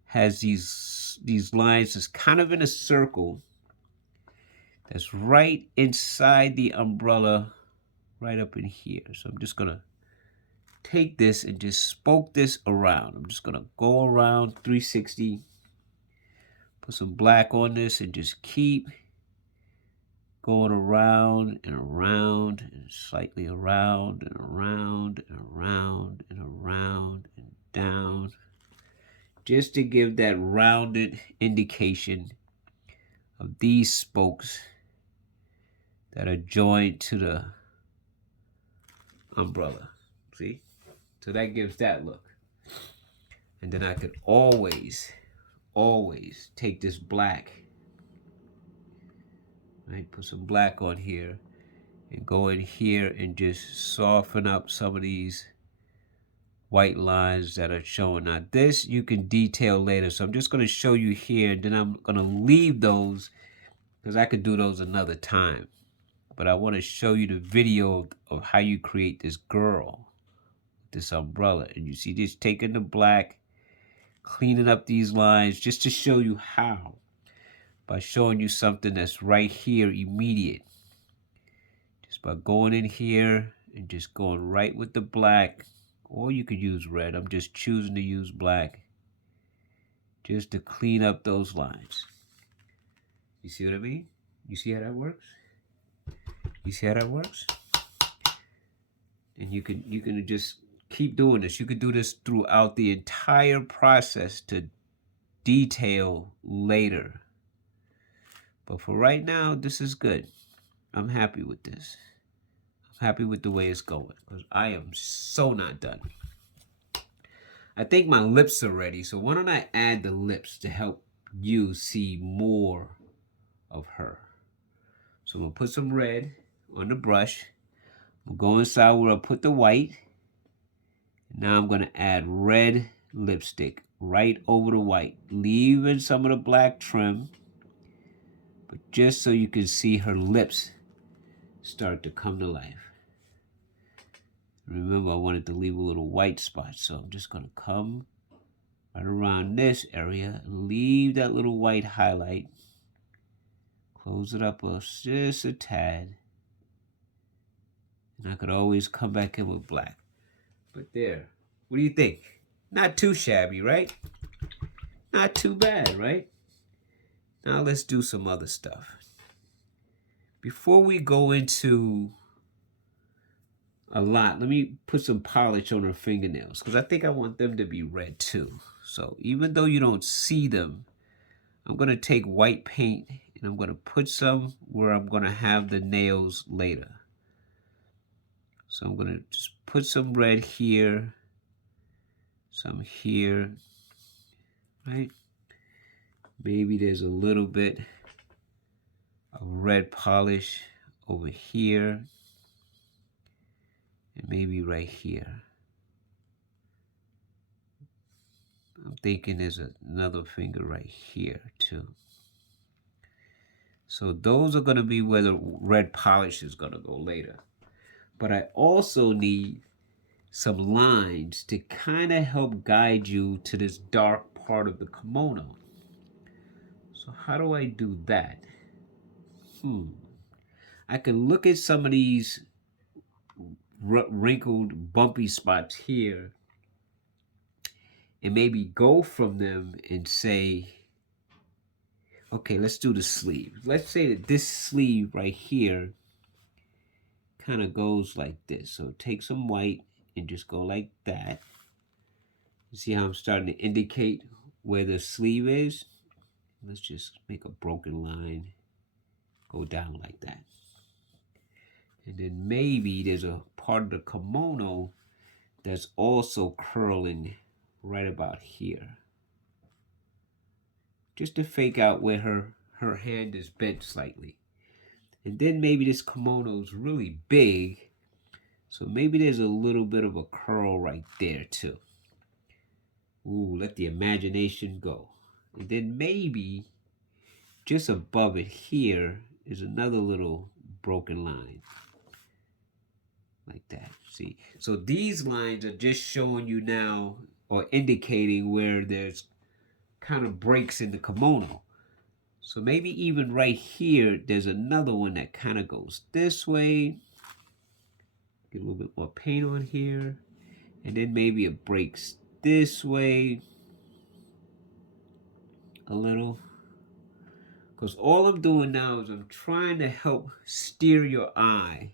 has these lines that's kind of in a circle. That's right inside the umbrella, right up in here. So I'm just going to take this and just spoke this around. I'm just going to go around 360. Put some black on this and just keep going around and around and slightly around and around and around and around and down. Just to give that rounded indication of these spokes that are joined to the umbrella. See? So that gives that look. And then I could always take this black, right? Put some black on here and go in here and just soften up some of these white lines that are showing. Now this you can detail later, so I'm just going to show you here, and then I'm going to leave those because I could do those another time. But I want to show you the video of how you create this girl, this umbrella. And you see this, taking the black, cleaning up these lines just to show you how, by showing you something that's right here, immediate. Just by going in here and just going right with the black, or you could use red. I'm just choosing to use black just to clean up those lines. You see what I mean? You see how that works? You see how that works? And you can just keep doing this. You could do this throughout the entire process to detail later. But for right now, this is good. I'm happy with this. I'm happy with the way it's going because I am so not done. I think my lips are ready, so why don't I add the lips to help you see more of her. So I'm going to put some red on the brush. I'm going to go inside where I put the white. Now I'm going to add red lipstick right over the white, leaving some of the black trim, but just so you can see her lips start to come to life. Remember, I wanted to leave a little white spot, so I'm just going to come right around this area and leave that little white highlight. Close it up just a tad. And I could always come back in with black. But there. What do you think? Not too shabby, right? Not too bad, right? Now let's do some other stuff. Before we go into a lot, let me put some polish on her fingernails because I think I want them to be red too. So even though you don't see them, I'm going to take white paint and I'm going to put some where I'm going to have the nails later. So I'm going to just put some red here, some here, right? Maybe there's a little bit of red polish over here, and maybe right here. I'm thinking there's another finger right here too. So those are going to be where the red polish is going to go later. But I also need some lines to kind of help guide you to this dark part of the kimono. So how do I do that? I can look at some of these wrinkled, bumpy spots here and maybe go from them and say, okay, let's do the sleeve. Let's say that this sleeve right here kind of goes like this. So take some white and just go like that. You see how I'm starting to indicate where the sleeve is? Let's just make a broken line, go down like that. And then maybe there's a part of the kimono that's also curling right about here. Just to fake out where her hand is bent slightly. And then maybe this kimono is really big, so maybe there's a little bit of a curl right there too. Ooh, let the imagination go. And then maybe just above it here is another little broken line. Like that, see? So these lines are just showing you now, or indicating where there's kind of breaks in the kimono. So maybe even right here, there's another one that kind of goes this way. Get a little bit more paint on here. And then maybe it breaks this way a little. Because all I'm doing now is I'm trying to help steer your eye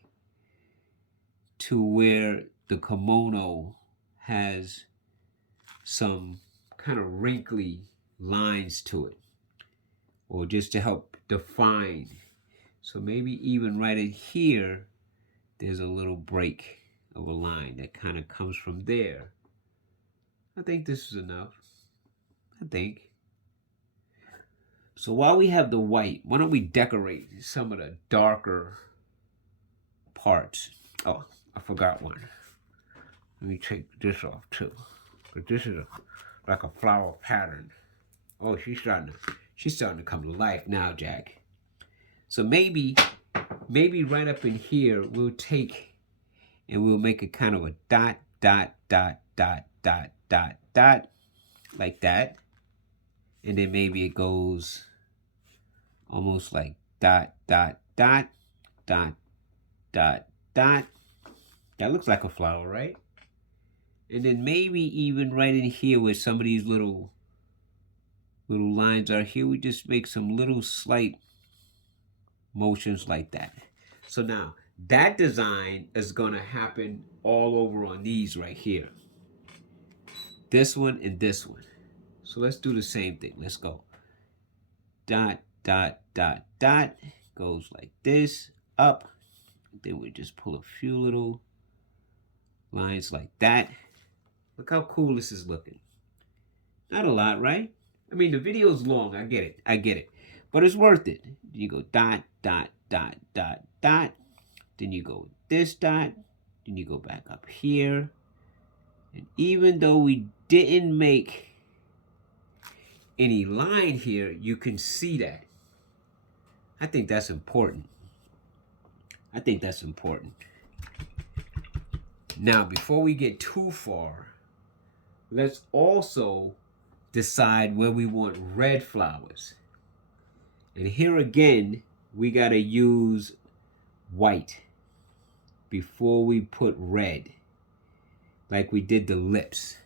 to where the kimono has some kind of wrinkly lines to it, or just to help define. So maybe even right in here, there's a little break of a line that kind of comes from there. I think this is enough. I think. So while we have the white, why don't we decorate some of the darker parts? Oh, I forgot one. Let me take this off too, because this is like a flower pattern. Oh, she's starting to come to life now, Jack. So maybe right up in here we'll take and we'll make it kind of a dot, dot, dot, dot, dot, dot, dot, like that. And then maybe it goes almost like dot, dot, dot, dot, dot, dot. That looks like a flower, right? And then maybe even right in here where some of these little lines are here, we just make some little slight motions like that. So now that design is going to happen all over on these right here. This one and this one. So let's do the same thing. Let's go. Dot, dot, dot, dot. Goes like this, up. Then we just pull a few little lines like that. Look how cool this is looking. Not a lot, right? I mean, the video's long. I get it. But it's worth it. You go dot, dot, dot, dot, dot. Then you go this dot. Then you go back up here. And even though we didn't make any line here, you can see that. I think that's important. Now, before we get too far, let's also decide where we want red flowers. And here again, we got to use white before we put red, like we did the lips.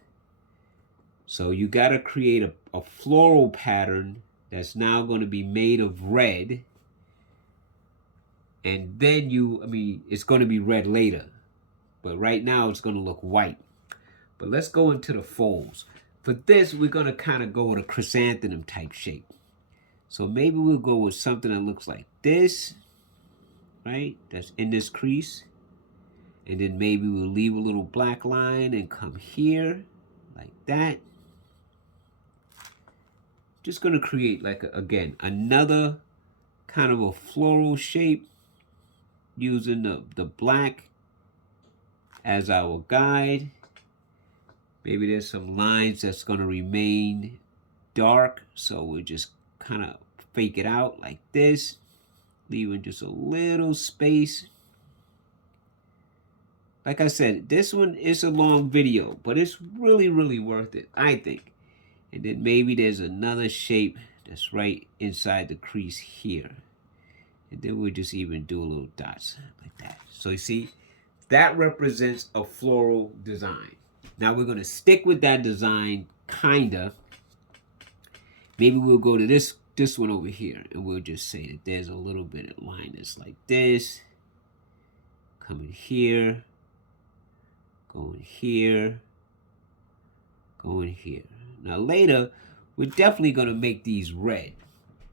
So you got to create a floral pattern that's now going to be made of red. And then it's going to be red later. But right now it's going to look white. But let's go into the folds. For this, we're going to kind of go with a chrysanthemum type shape. So maybe we'll go with something that looks like this, right? That's in this crease. And then maybe we'll leave a little black line and come here like that. Just going to create like, again, another kind of a floral shape using the black as our guide. Maybe there's some lines that's going to remain dark, so we'll just kind of fake it out like this, leaving just a little space. Like I said, this one is a long video, but it's really, really worth it, I think. And then maybe there's another shape that's right inside the crease here. And then we'll just even do a little dots like that. So you see, that represents a floral design. Now we're going to stick with that design, kinda. Maybe we'll go to this one over here, and we'll just say that there's a little bit of line that's like this. Coming here. Going here. Going here. Now later, we're definitely going to make these red,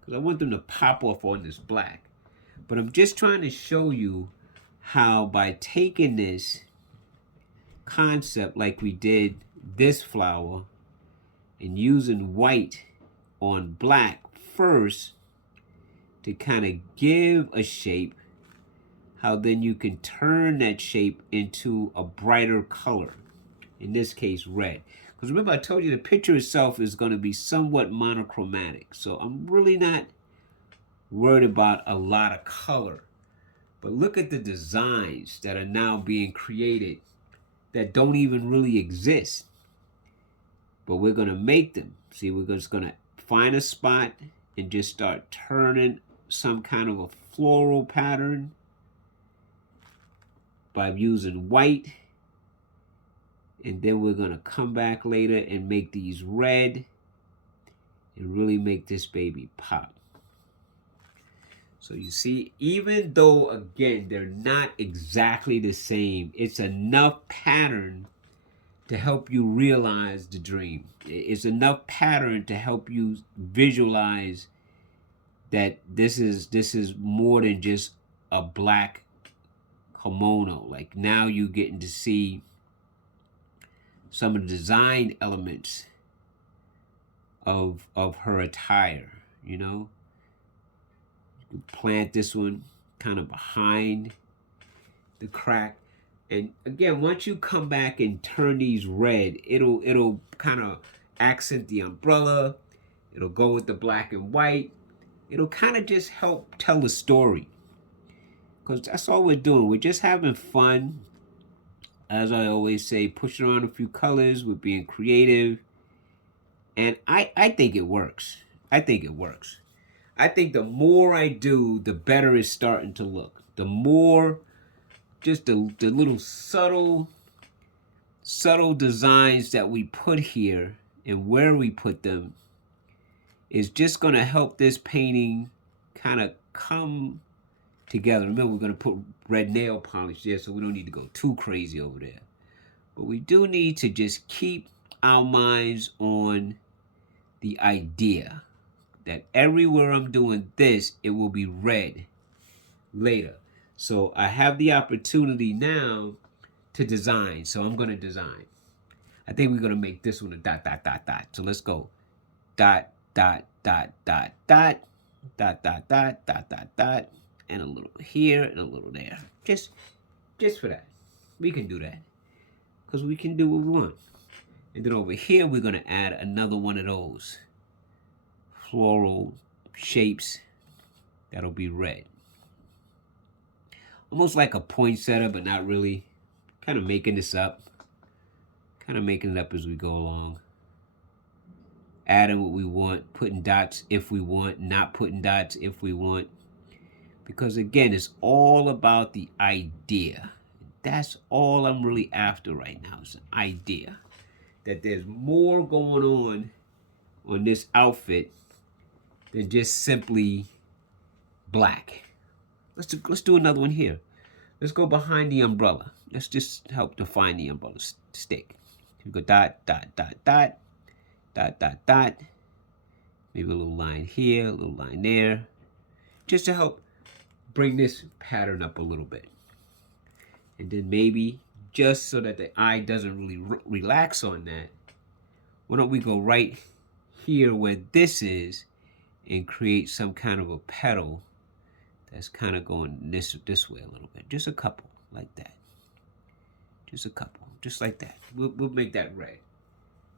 because I want them to pop off on this black. But I'm just trying to show you how by taking this concept like we did this flower and using white on black first to kind of give a shape, how then you can turn that shape into a brighter color, in this case red. Because remember, I told you the picture itself is going to be somewhat monochromatic, so I'm really not worried about a lot of color. But look at the designs that are now being created that don't even really exist. But we're going to make them. See, we're just going to find a spot and just start turning some kind of a floral pattern by using white. And then we're going to come back later and make these red and really make this baby pop. So you see, even though, again, they're not exactly the same, it's enough pattern to help you realize the dream. It's enough pattern to help you visualize that this is more than just a black kimono. Like now you're getting to see some of the design elements of her attire, you know. You plant this one kind of behind the crack. And again, once you come back and turn these red, it'll kind of accent the umbrella. It'll go with the black and white. It'll kind of just help tell the story. Because that's all we're doing. We're just having fun. As I always say, pushing around a few colors. We're being creative. And I think it works. I think it works. I think the more I do, the better it's starting to look. The more, just the little subtle designs that we put here and where we put them is just going to help this painting kind of come together. Remember, we're going to put red nail polish there, so we don't need to go too crazy over there. But we do need to just keep our minds on the idea that everywhere I'm doing this, it will be red later. So I have the opportunity now to design. So I'm going to design. I think we're going to make this one a dot, dot, dot, dot. So let's go. Dot, dot, dot, dot, dot, dot, dot, dot, dot, dot, dot, and a little here and a little there. Just for that. We can do that. Because we can do what we want. And then over here, we're going to add another one of those floral shapes that'll be red. Almost like a poinsettia, but not really. Kind of making this up. Kind of making it up as we go along. Adding what we want, putting dots if we want, not putting dots if we want. Because again, it's all about the idea. That's all I'm really after right now, is an idea. That there's more going on this outfit than just simply black. Let's do another one here. Let's go behind the umbrella. Let's just help define the umbrella stick. You go dot, dot, dot, dot, dot, dot, dot. Maybe a little line here, a little line there. Just to help bring this pattern up a little bit. And then maybe, just so that the eye doesn't really relax on that, why don't we go right here where this is and create some kind of a petal that's kind of going this way a little bit. Just a couple, like that. Just a couple, just like that. We'll make that red.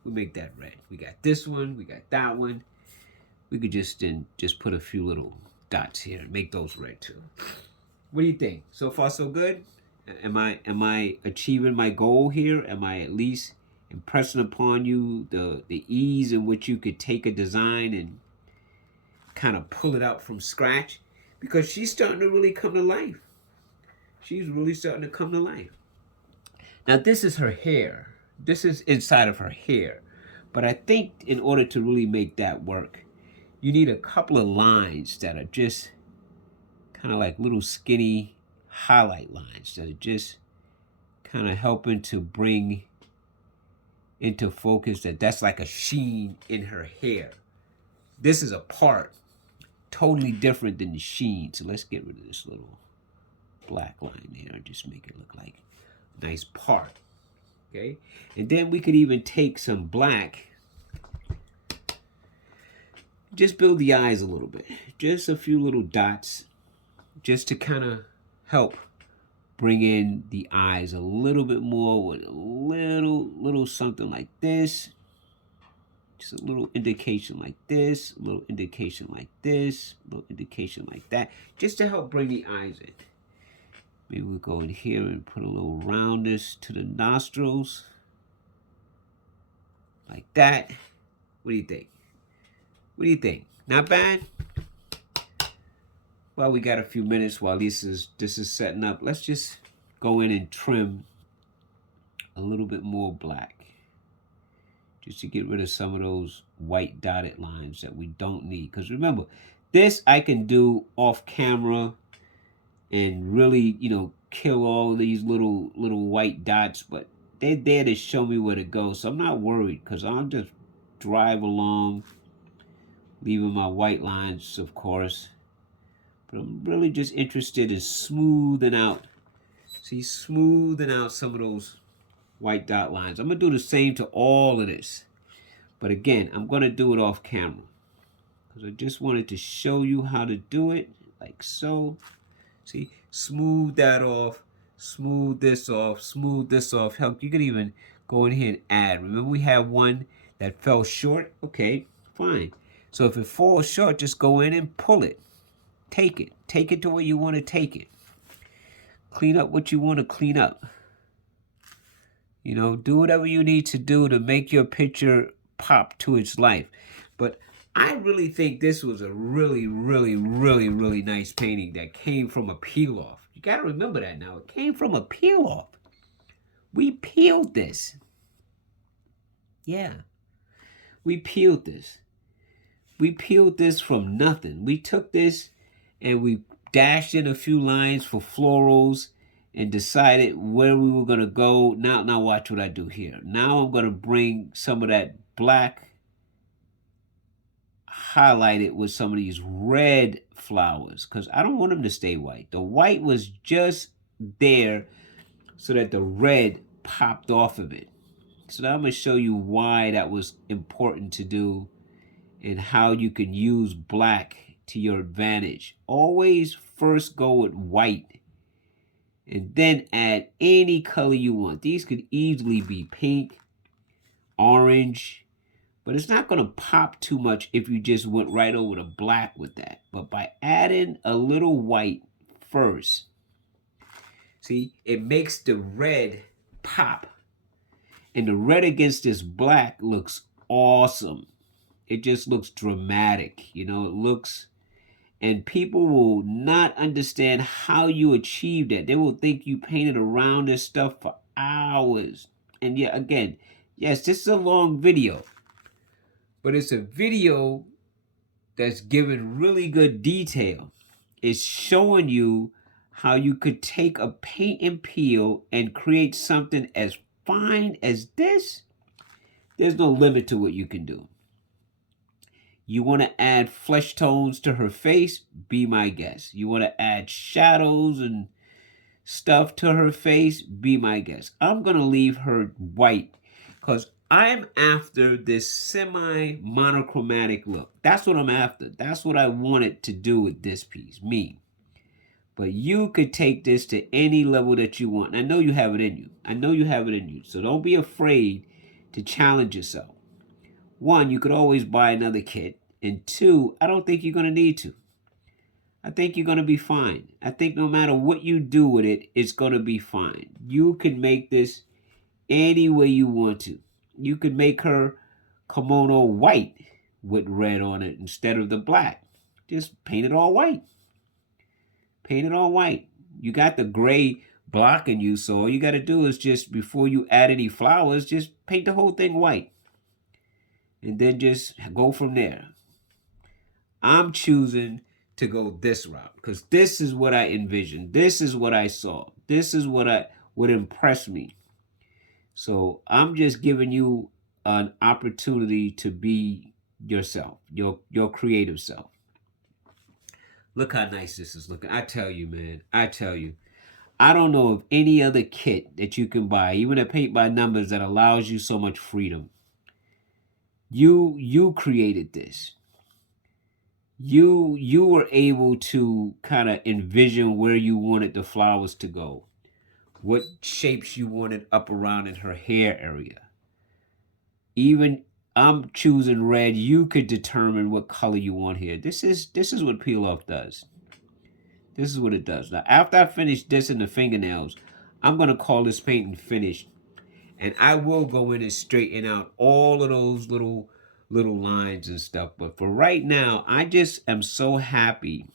We'll make that red. We got this one, we got that one. We could just put a few little dots here and make those red too. What do you think? So far so good? Am I achieving my goal here? Am I at least impressing upon you the ease in which you could take a design and kind of pull it out from scratch? Because she's starting to really come to life. She's really starting to come to life. Now this is her hair. This is inside of her hair. But I think in order to really make that work, you need a couple of lines that are just kind of like little skinny highlight lines that are just kind of helping to bring into focus that's like a sheen in her hair. This is a part totally different than the sheen. So let's get rid of this little black line there and just make it look like a nice part. Okay, and then we could even take some black, just build the eyes a little bit, just a few little dots, just to kind of help bring in the eyes a little bit more with a little something like this. Just a little indication like this, a little indication like this, a little indication like that, just to help bring the eyes in. Maybe we'll go in here and put a little roundness to the nostrils. Like that. What do you think? What do you think? Not bad? Well, we got a few minutes while this is setting up. Let's just go in and trim a little bit more black. Just to get rid of some of those white dotted lines that we don't need. Because remember, this I can do off camera and really, kill all these little white dots, but they're there to show me where to go. So I'm not worried, because I'll just drive along, leaving my white lines, of course. But I'm really just interested in smoothing out. See, smoothing out some of those white dot lines. I'm going to do the same to all of this. But again, I'm going to do it off camera. Because I just wanted to show you how to do it. Like so. See, smooth that off Smooth this off, smooth this off. Help, you could even go in here and add. Remember we had one that fell short? Okay, fine. So if it falls short, just go in and pull it. Take it. Take it to where you want to take it. Clean up what you want to clean up. You know, do whatever you need to do to make your picture pop to its life. But I really think this was a really, really, really, really nice painting that came from a peel-off. You got to remember that now. It came from a peel-off. We peeled this. Yeah. We peeled this. We peeled this from nothing. We took this and we dashed in a few lines for florals and decided where we were going to go. Now watch what I do here. Now I'm going to bring some of that black, highlight it with some of these red flowers because I don't want them to stay white. The white was just there so that the red popped off of it. So now I'm going to show you why that was important to do and how you can use black to your advantage. Always first go with white and then add any color you want. These could easily be pink, orange, but it's not going to pop too much if you just went right over the black with that. But by adding a little white first, see, it makes the red pop. And the red against this black looks awesome. It just looks dramatic. You know, it looks... And people will not understand how you achieve that. They will think you painted around this stuff for hours. And yeah, again, yes, this is a long video. But it's a video that's given really good detail. It's showing you how you could take a paint and peel and create something as fine as this. There's no limit to what you can do. You want to add flesh tones to her face? Be my guest. You want to add shadows and stuff to her face? Be my guest. I'm going to leave her white because I'm after this semi-monochromatic look. That's what I'm after. That's what I wanted to do with this piece, me. But you could take this to any level that you want. And I know you have it in you. I know you have it in you. So don't be afraid to challenge yourself. One, you could always buy another kit. And two, I don't think you're going to need to. I think you're going to be fine. I think no matter what you do with it, it's going to be fine. You can make this any way you want to. You could make her kimono white with red on it instead of the black. Just paint it all white. Paint it all white. You got the gray blocking you, so all you got to do is just, before you add any flowers, just paint the whole thing white. And then just go from there. I'm choosing to go this route because this is what I envisioned. This is what I saw. This is what impressed me. So I'm just giving you an opportunity to be yourself, your creative self. Look how nice this is looking. I tell you, man. I tell you. I don't know of any other kit that you can buy, even a paint by numbers, that allows you so much freedom. You created this. You were able to kind of envision where you wanted the flowers to go, what shapes you wanted up around in her hair area. Even I'm choosing red. You could determine what color you want here. This is what Peiloff does. This is what it does. Now, after I finish this in the fingernails, I'm going to call this painting finished. And I will go in and straighten out all of those little lines and stuff. But for right now, I just am so happy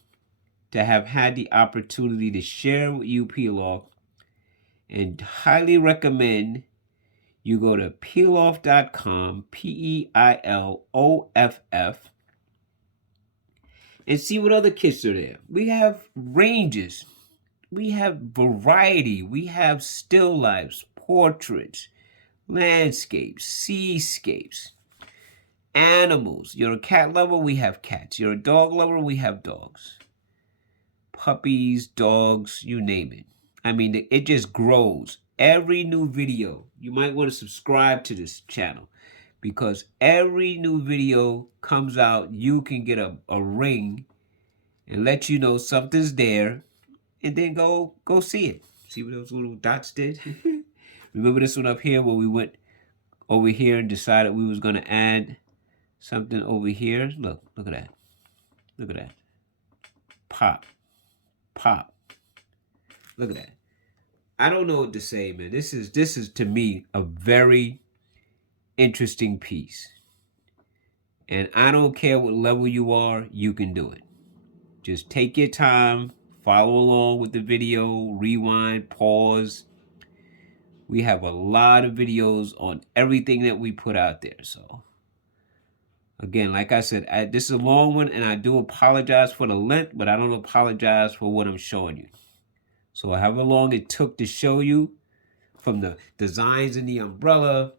to have had the opportunity to share with you Peiloff, and highly recommend you go to peiloff.com, Peiloff, and see what other kits are there. We have ranges. We have variety. We have still lifes, portraits, landscapes, seascapes, animals. You're a cat lover, we have cats. You're a dog lover, we have dogs. Puppies, dogs, you name it. I mean, it just grows. Every new video, you might want to subscribe to this channel, because every new video comes out, you can get a ring and let you know something's there, and then go see it. See what those little dots did? Remember this one up here where we went over here and decided we was going to add something over here? Look at that. Look at that. Pop. Pop. Look at that. I don't know what to say, man. This is to me a very interesting piece. And I don't care what level you are, you can do it. Just take your time, follow along with the video, rewind, pause. We have a lot of videos on everything that we put out there. So again, like I said, this is a long one, and I do apologize for the length, but I don't apologize for what I'm showing you. So however long it took to show you, from the designs in the umbrella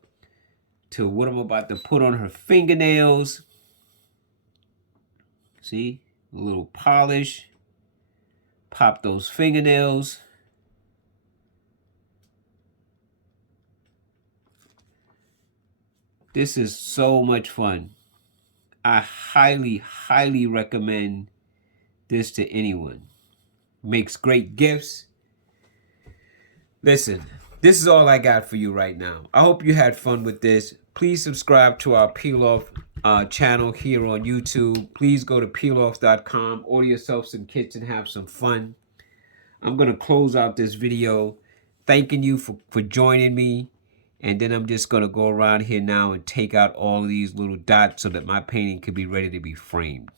to what I'm about to put on her fingernails. See? A little polish. Pop those fingernails. This is so much fun. I highly, highly recommend this to anyone. Makes great gifts. Listen, this is all I got for you right now. I hope you had fun with this. Please subscribe to our Peiloff channel here on YouTube. Please go to peiloff.com, order yourself some kits and have some fun. I'm going to close out this video thanking you for joining me. And then I'm just going to go around here now and take out all of these little dots so that my painting can be ready to be framed.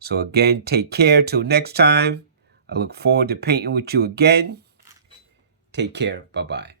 So again, take care. Till next time. I look forward to painting with you again. Take care. Bye-bye.